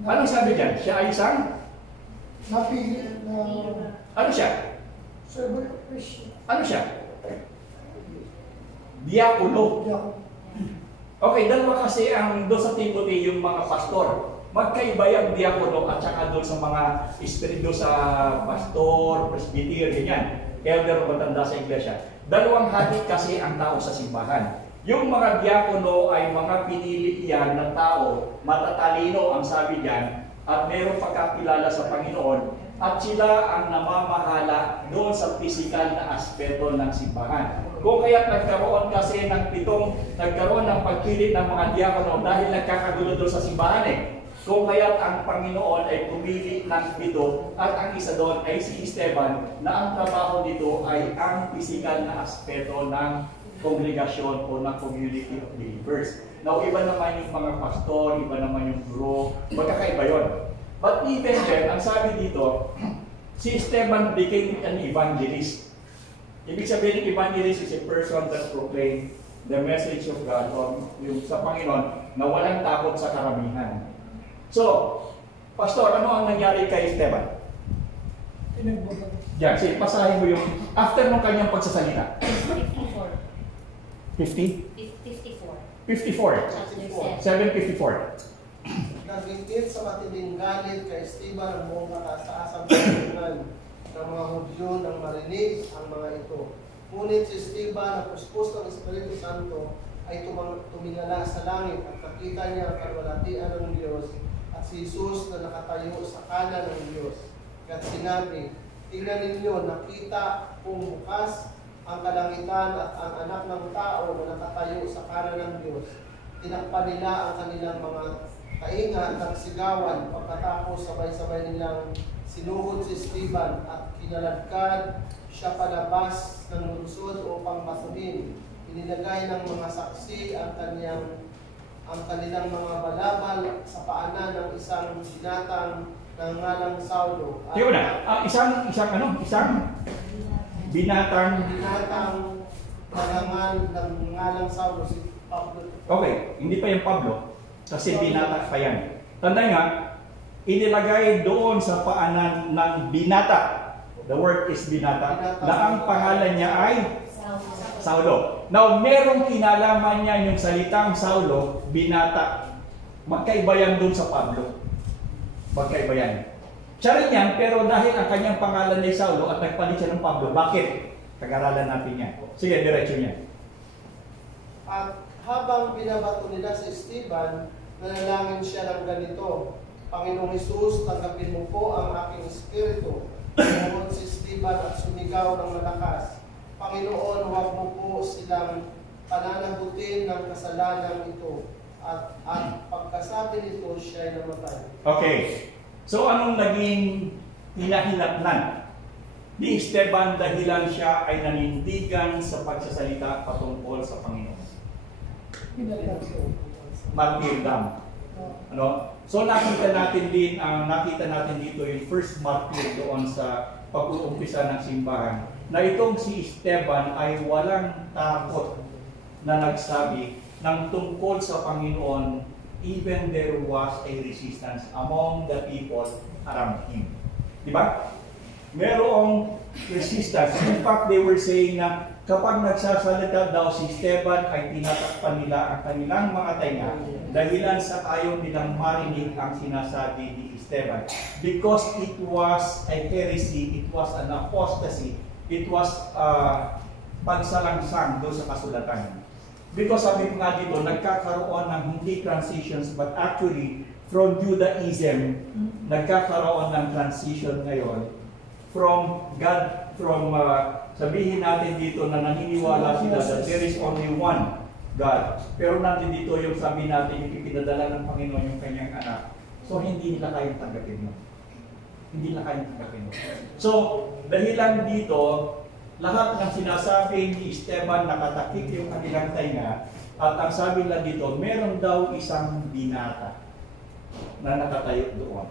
Anong sabi dyan? Siya ay isang? Napili na Ano siya? servant of Christ. Ano siya? Diakono. Okay, dalawa kasi ang doon sa Timothy yung mga pastor. Magkaiba yung diakono at saka doon sa mga espiritu sa pastor, presbyter, ganyan. Elder o matanda sa iglesia. Dalawang hati kasi ang tao sa simbahan. Yung mga diakono ay mga pinili yan ng tao, matatalino ang sabi diyan, at mayroong pagkakilala sa Panginoon, at sila ang namamahala doon sa pisikal na aspeto ng simbahan. Kung kaya nagkaroon kasi nagkaroon ng pagpilit ng mga diakono dahil nagkakagulo doon sa simbahan Kung kaya ang Panginoon ay pumili ng 7 at ang isa doon ay si Esteban na ang trabaho nito ay ang pisikal na aspeto ng kongregasyon o ng community of believers. Now, iba naman yung mga pastor, iba naman yung guro, magkakaiba yun. But even then, ang sabi dito, si Esteban became an evangelist. Ibig sabihin ng evangelist is a person that proclaims the message of God o yung sa Panginoon na walang takot sa karamihan. So, Pastor, ano ang nangyari kay Esteban? Diyan, sige, pasahin mo yung after nung kanyang pagsasalita. 54. 50? 54. 54. 754. Nagingkit sa matinding galit kay Esteban ang buong kataas-taasang pagkakunan ng mga Hudyo nang marinig ang mga ito. Ngunit si Esteban, na puspos ng Espiritu Santo, ay tumingala sa langit at nakita niya ang kalwalhatian ng Diyos at si Jesus na nakatayo sa kanan ng Diyos. At sinabi, tingnan ninyo, nakita kong bukas ang kalangitan at ang anak ng tao na nakatayo sa kanan ng Diyos. Tinakpan nila ang kanilang mga kainga at nagsigawan. Pagkatapos sabay-sabay nilang sinuhod si Esteban at kinaladkad siya palabas ng lungsod upang basuhin. Inilagay ng mga saksi ang kanilang mga balabal sa paanan ng isang binatang nangalang Saulo. Tiyo na, isang binatang nangalang Saulo, si Pablo. Okay, hindi pa yung Pablo, kasi binata pa yan. Tandaan nga, inilagay doon sa paanan ng binata. The word is binata, na ang pangalan niya ay Saulo. Now, merong kinalaman niya yung salitang Saulo, binata. Magkaiba yan doon sa Pablo. Magkaiba yan. Siya rin yan, pero dahil ang kanyang pangalan ay Saulo at nagpalit siya ng Pablo, bakit? Pag-aralan natin yan. Sige, diretso niya. At habang binabato nila si Esteban, nanalangin siya ng ganito, Panginoong Hesus, tanggapin mo po ang aking espiritu. Tumuhod si Esteban at sumigaw ng malakas, Panginoon, huwag mo po silang pananagutin ng kasalanan ito. At pagkasabi nito, siya ay namatay. Okay. So, anong naging hinahinatnan ni Esteban dahilan siya ay nanindigan sa pagsasalita patungkol sa Panginoon? Martyrdom. Ano? So, nakita natin dito yung first martyr doon sa pag-uumpisa ng simbahan na itong si Esteban ay walang takot na nagsabi ng tungkol sa Panginoon, even there was a resistance among the people around him. Diba? Merong resistance. In fact, they were saying na kapag nagsasalita daw si Esteban ay tinatakpan nila ang kanilang mga tainga dahilan sa ayaw nilang marinig ang sinasabi ni Esteban. Because it was a heresy, it was an apostasy, it was pagsalangsang doon sa kasulatan. Because sabi ko nga dito, nagkakaroon ng hindi transitions but actually from Judaism, nagkakaroon ng transition ngayon from God, sabihin natin dito na naniniwala sila that there is only one God. Pero nandito dito yung sabi natin, yung ipinadala ng Panginoon yung kanyang anak. So hindi nila kayang tanggapin mo. Hindi nila kayang tanggapin mo. So, dahilan dito, lahat ng sinasabi ni Esteban nakatakip yung kanilang tainga at ang sabi nila dito, meron daw isang binata na nakatayo doon.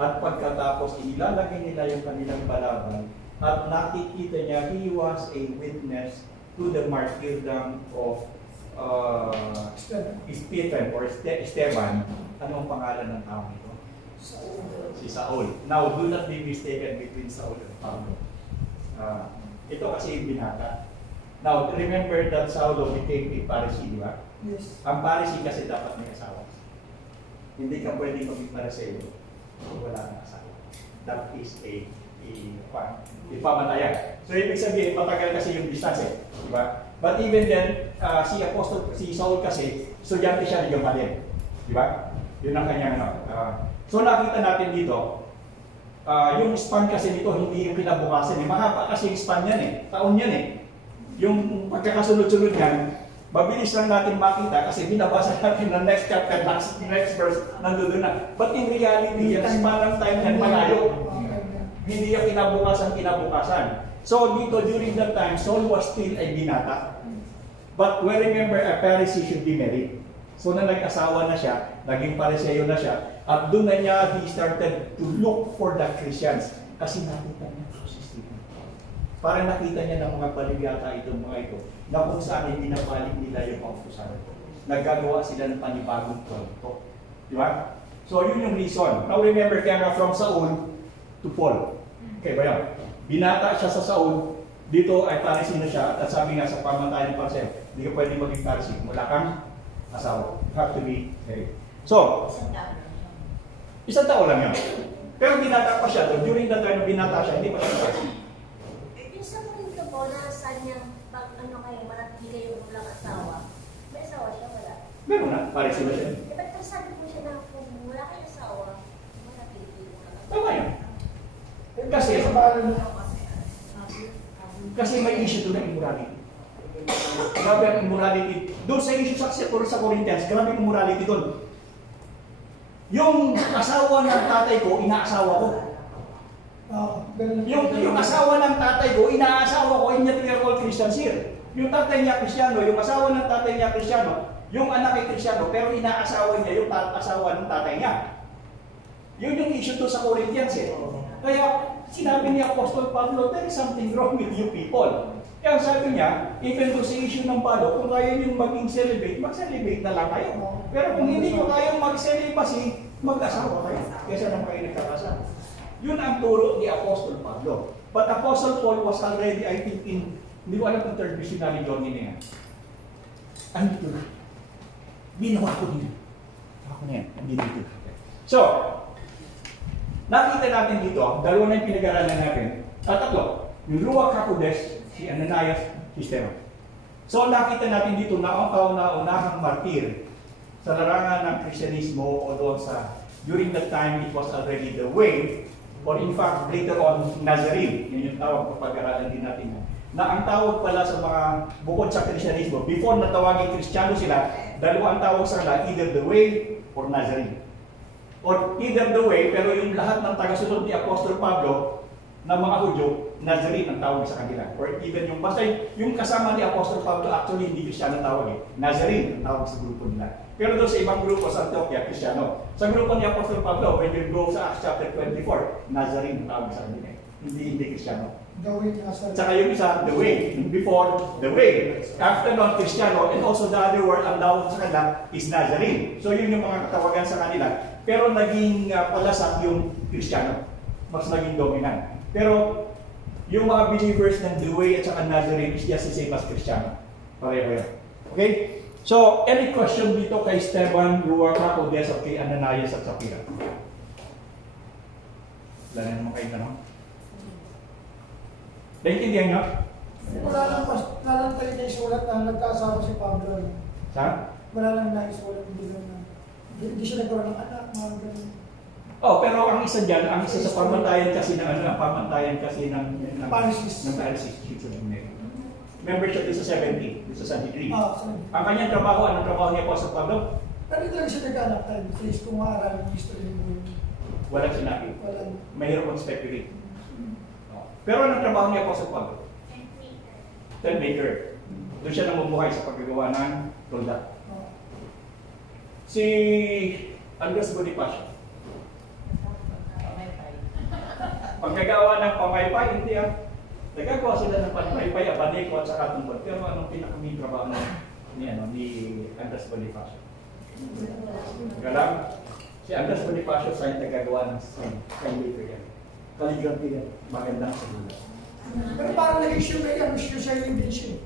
At pagkatapos inilalagay nila yung kanilang balabal, at nakikita niya, he was a witness to the martyrdom of Stephen or Esteban. Ano ang pangalan ng tao nito? Si Saul. Now, do not be mistaken between Saul and Pablo. Ito kasi yung binata. Now, remember that Saulo became a Pharisee, di ba? Yes. Ang Pharisee kasi dapat may asawa. Hindi ka pwedeng maging Pharisee kung wala kang asawa. That is a pamatayan. So, ibig sabihin, matagal kasi yung distance, di ba? But even then, si Saul kasi, estudyante siya ni Gamaliel. Di ba? Yun ang kanyang so, nakita natin dito, yung span kasi nito, hindi yung kinabukasan. Mahaba kasi yung span yan taon yan Yung pagkakasunod-sunod yan, mabilis lang natin makita kasi binabasa natin ng next chapter, next verse, nandun na. But in reality, yan, span ng time yan, malayo. Hindi yung kinabukasan. So dito, during that time, Saul was still a binata. But we remember, a Pharisee should be married. So na nag-asawa na siya, naging Pariseo na siya, at doon na niya, he started to look for the Christians. Kasi nakita niya, parang nakita niya ng mga baligyata itong mga ito, na kung saan ay binabalik nila yung kautusan. Nagkagawa sila ng panibagong kwento. Di ba? So yun yung reason. Now remember, kaya nga from Saul to Paul. Okay ba yan? Binata siya sa Saul, dito ay Pharisee na siya, at sabi nga sa pamatayan ng Pariseo, hindi ka pwede maging Pharisee kung wala kang asawa. You have to be married. So, isang tao lang yan. Pero binata pa siya doon. During that time na binata siya, hindi pa siya Pharisee. Sa punto po, nasa niyang pag kayo, manatili kayo walang asawa. May asawa siya, wala? Meron na, Pharisee na siya. Ba't sabi po siya na kung wala kayo asawa, manatili kayo walang asawa? Tama yan. Kasi may issue doon ng immorality. Grabe ang immorality. Doon sa issue sa Corinthians, grabe ang immorality doon. Yung asawa ng tatay ko, inaasawa ko. Yung asawa ng tatay ko, inaasawa ko, and yet we are all Christians here. Yung tatay niya Kristiyano, yung asawa ng tatay niya Kristiyano, yung anak ay Kristiyano, pero inaasawa niya yung asawa ng tatay niya. Yun yung issue to sa Corinthians Kaya sinabi ni Apostol Pablo, there is something wrong with you people. Kaya sabi niya, even though sa issue ng palo, kung kaya nyo maging celibate, mag-celibate na lang kayo. Pero kung hindi nyo kayang mag-celibacy, mag-asawa kayo. Kesa naman kayo nagkakasama. Yun ang turo ni Apostol Pablo. But Apostle Paul was already, I think, hindi ko alam kung third missionary journey na yan. Ano ito? Binawa ko din. Ako na yan. Hindi dito. So, nakita natin dito, dalawa na yung pinag-aralan natin. Tatlo, yung Ruach HaKodesh, si Ananias, si Stephen. So, nakita natin dito na ang kauna-unahang martir sa larangan ng Kristyanismo o doon sa, during that time, it was already the way. Or in fact, later on, Nazarene, yun yung tawag kapag aralan din natin. Na ang tawag pala sa mga bukod sa Kristyanismo, before natawagin Kristiyano sila, dalawa ang tawag sa kanila, either the way or Nazarene. Or either the way, pero yung lahat ng tagasunod ni Apostol Pablo ng mga Hudyo, Nazarene ang tawag sa kanila. Or even yung basta yung kasama ni Apostol Pablo, actually hindi Kristiyano tawag Nazarene ang tawag sa grupo nila. Pero doon sa ibang grupo sa Antioquia, Kristiyano. Sa grupo ni Apostol Pablo, when you go sa Acts chapter 24, Nazarene ang tawag sa kanila. Hindi Kristiyano. The way, Nazarene. Saka yung isa, the way. Before, the way. After non Kristiyano, and also the other word ang tawag sa kanila is Nazarene. So yun yung mga katawagan sa kanila. Pero naging palasak yung Kristiyano. Mas naging dominant. Pero yung mga believers ng the way at saka Nazarene is just the same as Kristiyano. Pareho. Okay? So, any question dito kay Esteban, Ruach HaKodesh, at kay Ananias at Sapphira? Wala na naman kayo tanong? Naintindihan nyo? Wala lang tayo na isulat na nagkasama si Pablo. Saan? Wala lang na isulat, hindi siya nagkaroon ng anak, mga ganun. Oh, pero ang isa dyan, ang isa sa pamantayan kasi ng Pharisees. Member siya doon sa 70, doon sa Sanhedrin. Ang kanyang trabaho, anong trabaho niya po sa Pablo? Pero ito lang siya nag-anak tayo. Please, kung maaaral yung history mo. Walang sinabi. Walang. Mahirap mag-speculate. Pero anong trabaho niya po sa Pablo? Tent maker. Doon siya namumuhay sa paggagawa ng tulda. Si Andres Bonifacio. Pagkagawa ng pamaypay, hindi Nagagawa sila ng panipay, abaneko at saka tungkol. Pero anong pinaka-main trabaho ni Andres Bonifacio? Galang, si Andres Bonifacio sa nagagawa ng sign later yan. Calligraphy yan. Magandang sulat. Pero parang nag-issue kayo, issue siya yung vision.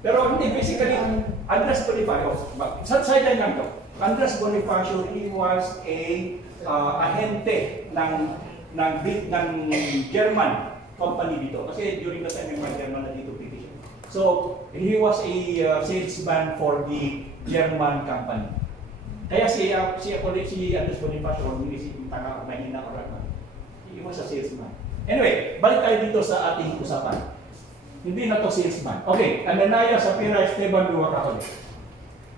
Pero hindi, basically, Andres Bonifacio, sa sideline lang to. Andres Bonifacio, he was ahente ng German company dito. Kasi during the time, may German na dito British. So, he was a salesman for the German company. Kaya si Andres Bonifacio, hindi si tanga mahina o ragman. He was a salesman. Anyway, balik tayo dito sa ating usapan. Hindi na to salesman. Okay, Ananias, Sapphira, Esteban, Luwa, Catholic.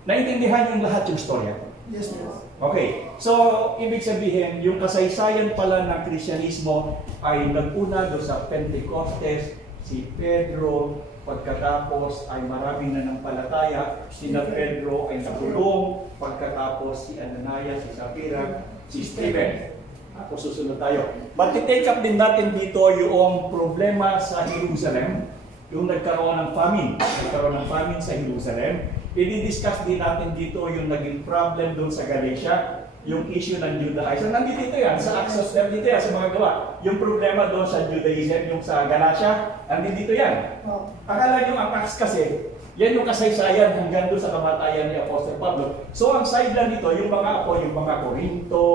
Naintindihan yung lahat yung storya. Yes, yes. Okay, so ibig sabihin, yung kasaysayan pala ng Kristyanismo ay nag-una doon sa Pentecostes, si Pedro, pagkatapos ay maraming nanampalataya, si Pedro ay nakulong, pagkatapos si Ananias, si Sapphira, si Stephen. Ako susunod tayo. But i-take up din natin dito yung problema sa Jerusalem, yung nagkaroon ng famine. Nagkaroon ng famine sa Jerusalem. I-discuss din natin dito yung naging problem doon sa Galatia, yung issue ng Judaism. Nandito yan, sa Acts, nandito yan sa mga gawa. Yung problema doon sa Judaism, yung sa Galatia, nandito yan. Akala nyo ang Acts kasi, yan yung kasaysayan hanggang doon sa kamatayan ni Apostle Pablo. So ang sideline nito, yung mga Corinto,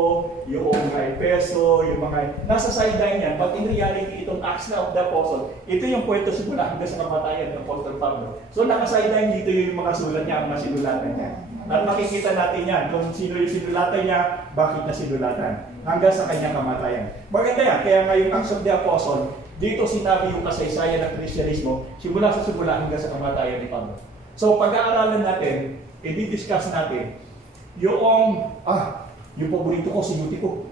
yung Efeso, yung mga nasa sideline yan, but in reality, itong Acts of the Apostle, ito yung kwento simula hanggang sa kamatayan ni Apostle Pablo. So naka-sideline dito yung mga sulat niya, ang mga sinulatan niya. At makikita natin yan, kung sino yung sinulatan niya, bakit na sinulatan, hanggang sa kanyang kamatayan. Maganda yan, kaya ngayong Acts of the Apostle, dito sinabi yung kasaysayan ng Kristyanismo, simula sa simula hanggang sa kamatayan ni Pablo. So pag-aaralan natin, i-discuss natin, yung paborito ko, si Eutico.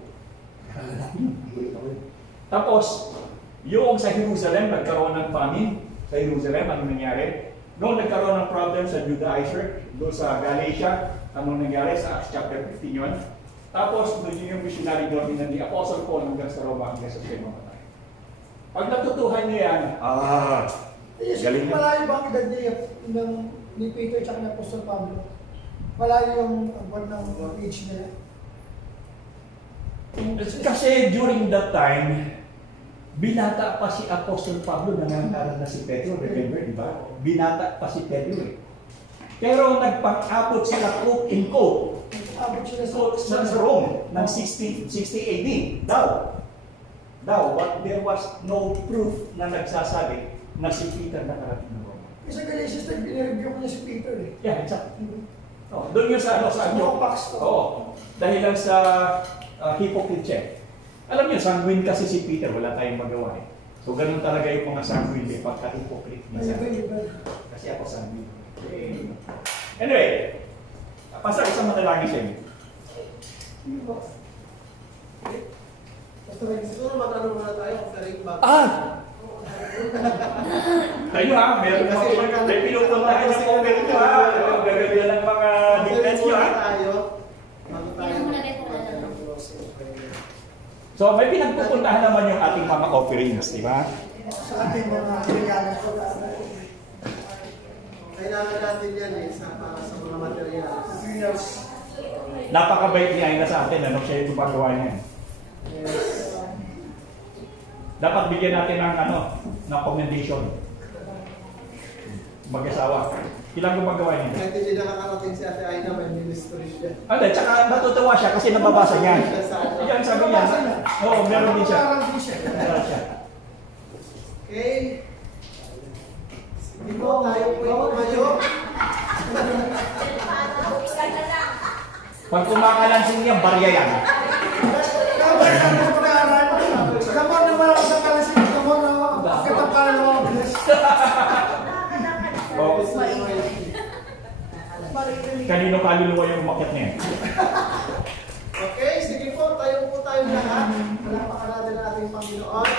Tapos, yung sa Jerusalem, nagkaroon ng famine. Sa Jerusalem, ano nangyari? Noong nagkaroon ng problem sa Judaizer, doon sa Galatia, ano nangyari sa Acts chapter 15 yun. Tapos, doon yung missionary journey ng the Apostle Paul hanggang sa Roma, hanggang sa Sema. Pag natutuhan niyo yan, galing yan. Malayo ba ang edad ni Peter at ni Apostol Pablo? Malayo yung abot ng age nila? Kasi during that time, binata pa si Apostol Pablo, nangangaral na si Pedro, remember, di ba? Binata pa si Pedro eh. Pero nagpang-abot sila coat in coat. Abot sila sa Rome ng 60 AD daw, but there was no proof na nagsasabi na si Peter nakarating ng Rome. Kasi Galatians, binireview ko niya si Peter eh. Yeah, exactly. Doon yun sa Antioch. Dahil lang sa hypocrite check. Alam niyo, sanguine kasi si Peter, wala tayong magawa eh. So ganun talaga yung mga sanguine eh, pagka-hypocrite minsan. Kasi ako sanguine. Anyway, pasal isang manalangin sa inyo. Siguro mag-ano muna tayo, offering back. Tayo ha, meron kasi may pinupuntahan ng offering nyo ha. Gagawin ng mga defense nyo ha. So may pinagpupuntahan naman yung ating mga offerings, di ba? Sa ating mga regalo. Kailangan natin yan eh, para sa mga materials. Napakabait ni Aina sa atin, ano siya yung gumagawa niya. Yes. Dapat bigyan natin ng commendation. Mag-asawa. Ilang gumagawa niya? Kahit hindi nakakarating si Ate Aina, may ministry siya. Tsaka natutuwa siya kasi nababasa niya. Yan sabi niya. Oo, meron din siya. Meron siya. Okay. Dito tayo po kayo. Pag kumakalansing niya, barya yan. Kapag sa mga pag-aaral, kamon naman ako sa kalasin, kamon na kitang kalan ng mga bless. Kanino kaluluwa yung umakyat niya? Okay, sige po, tayo po tayo lahat. Palakpakan natin ang ating Panginoon.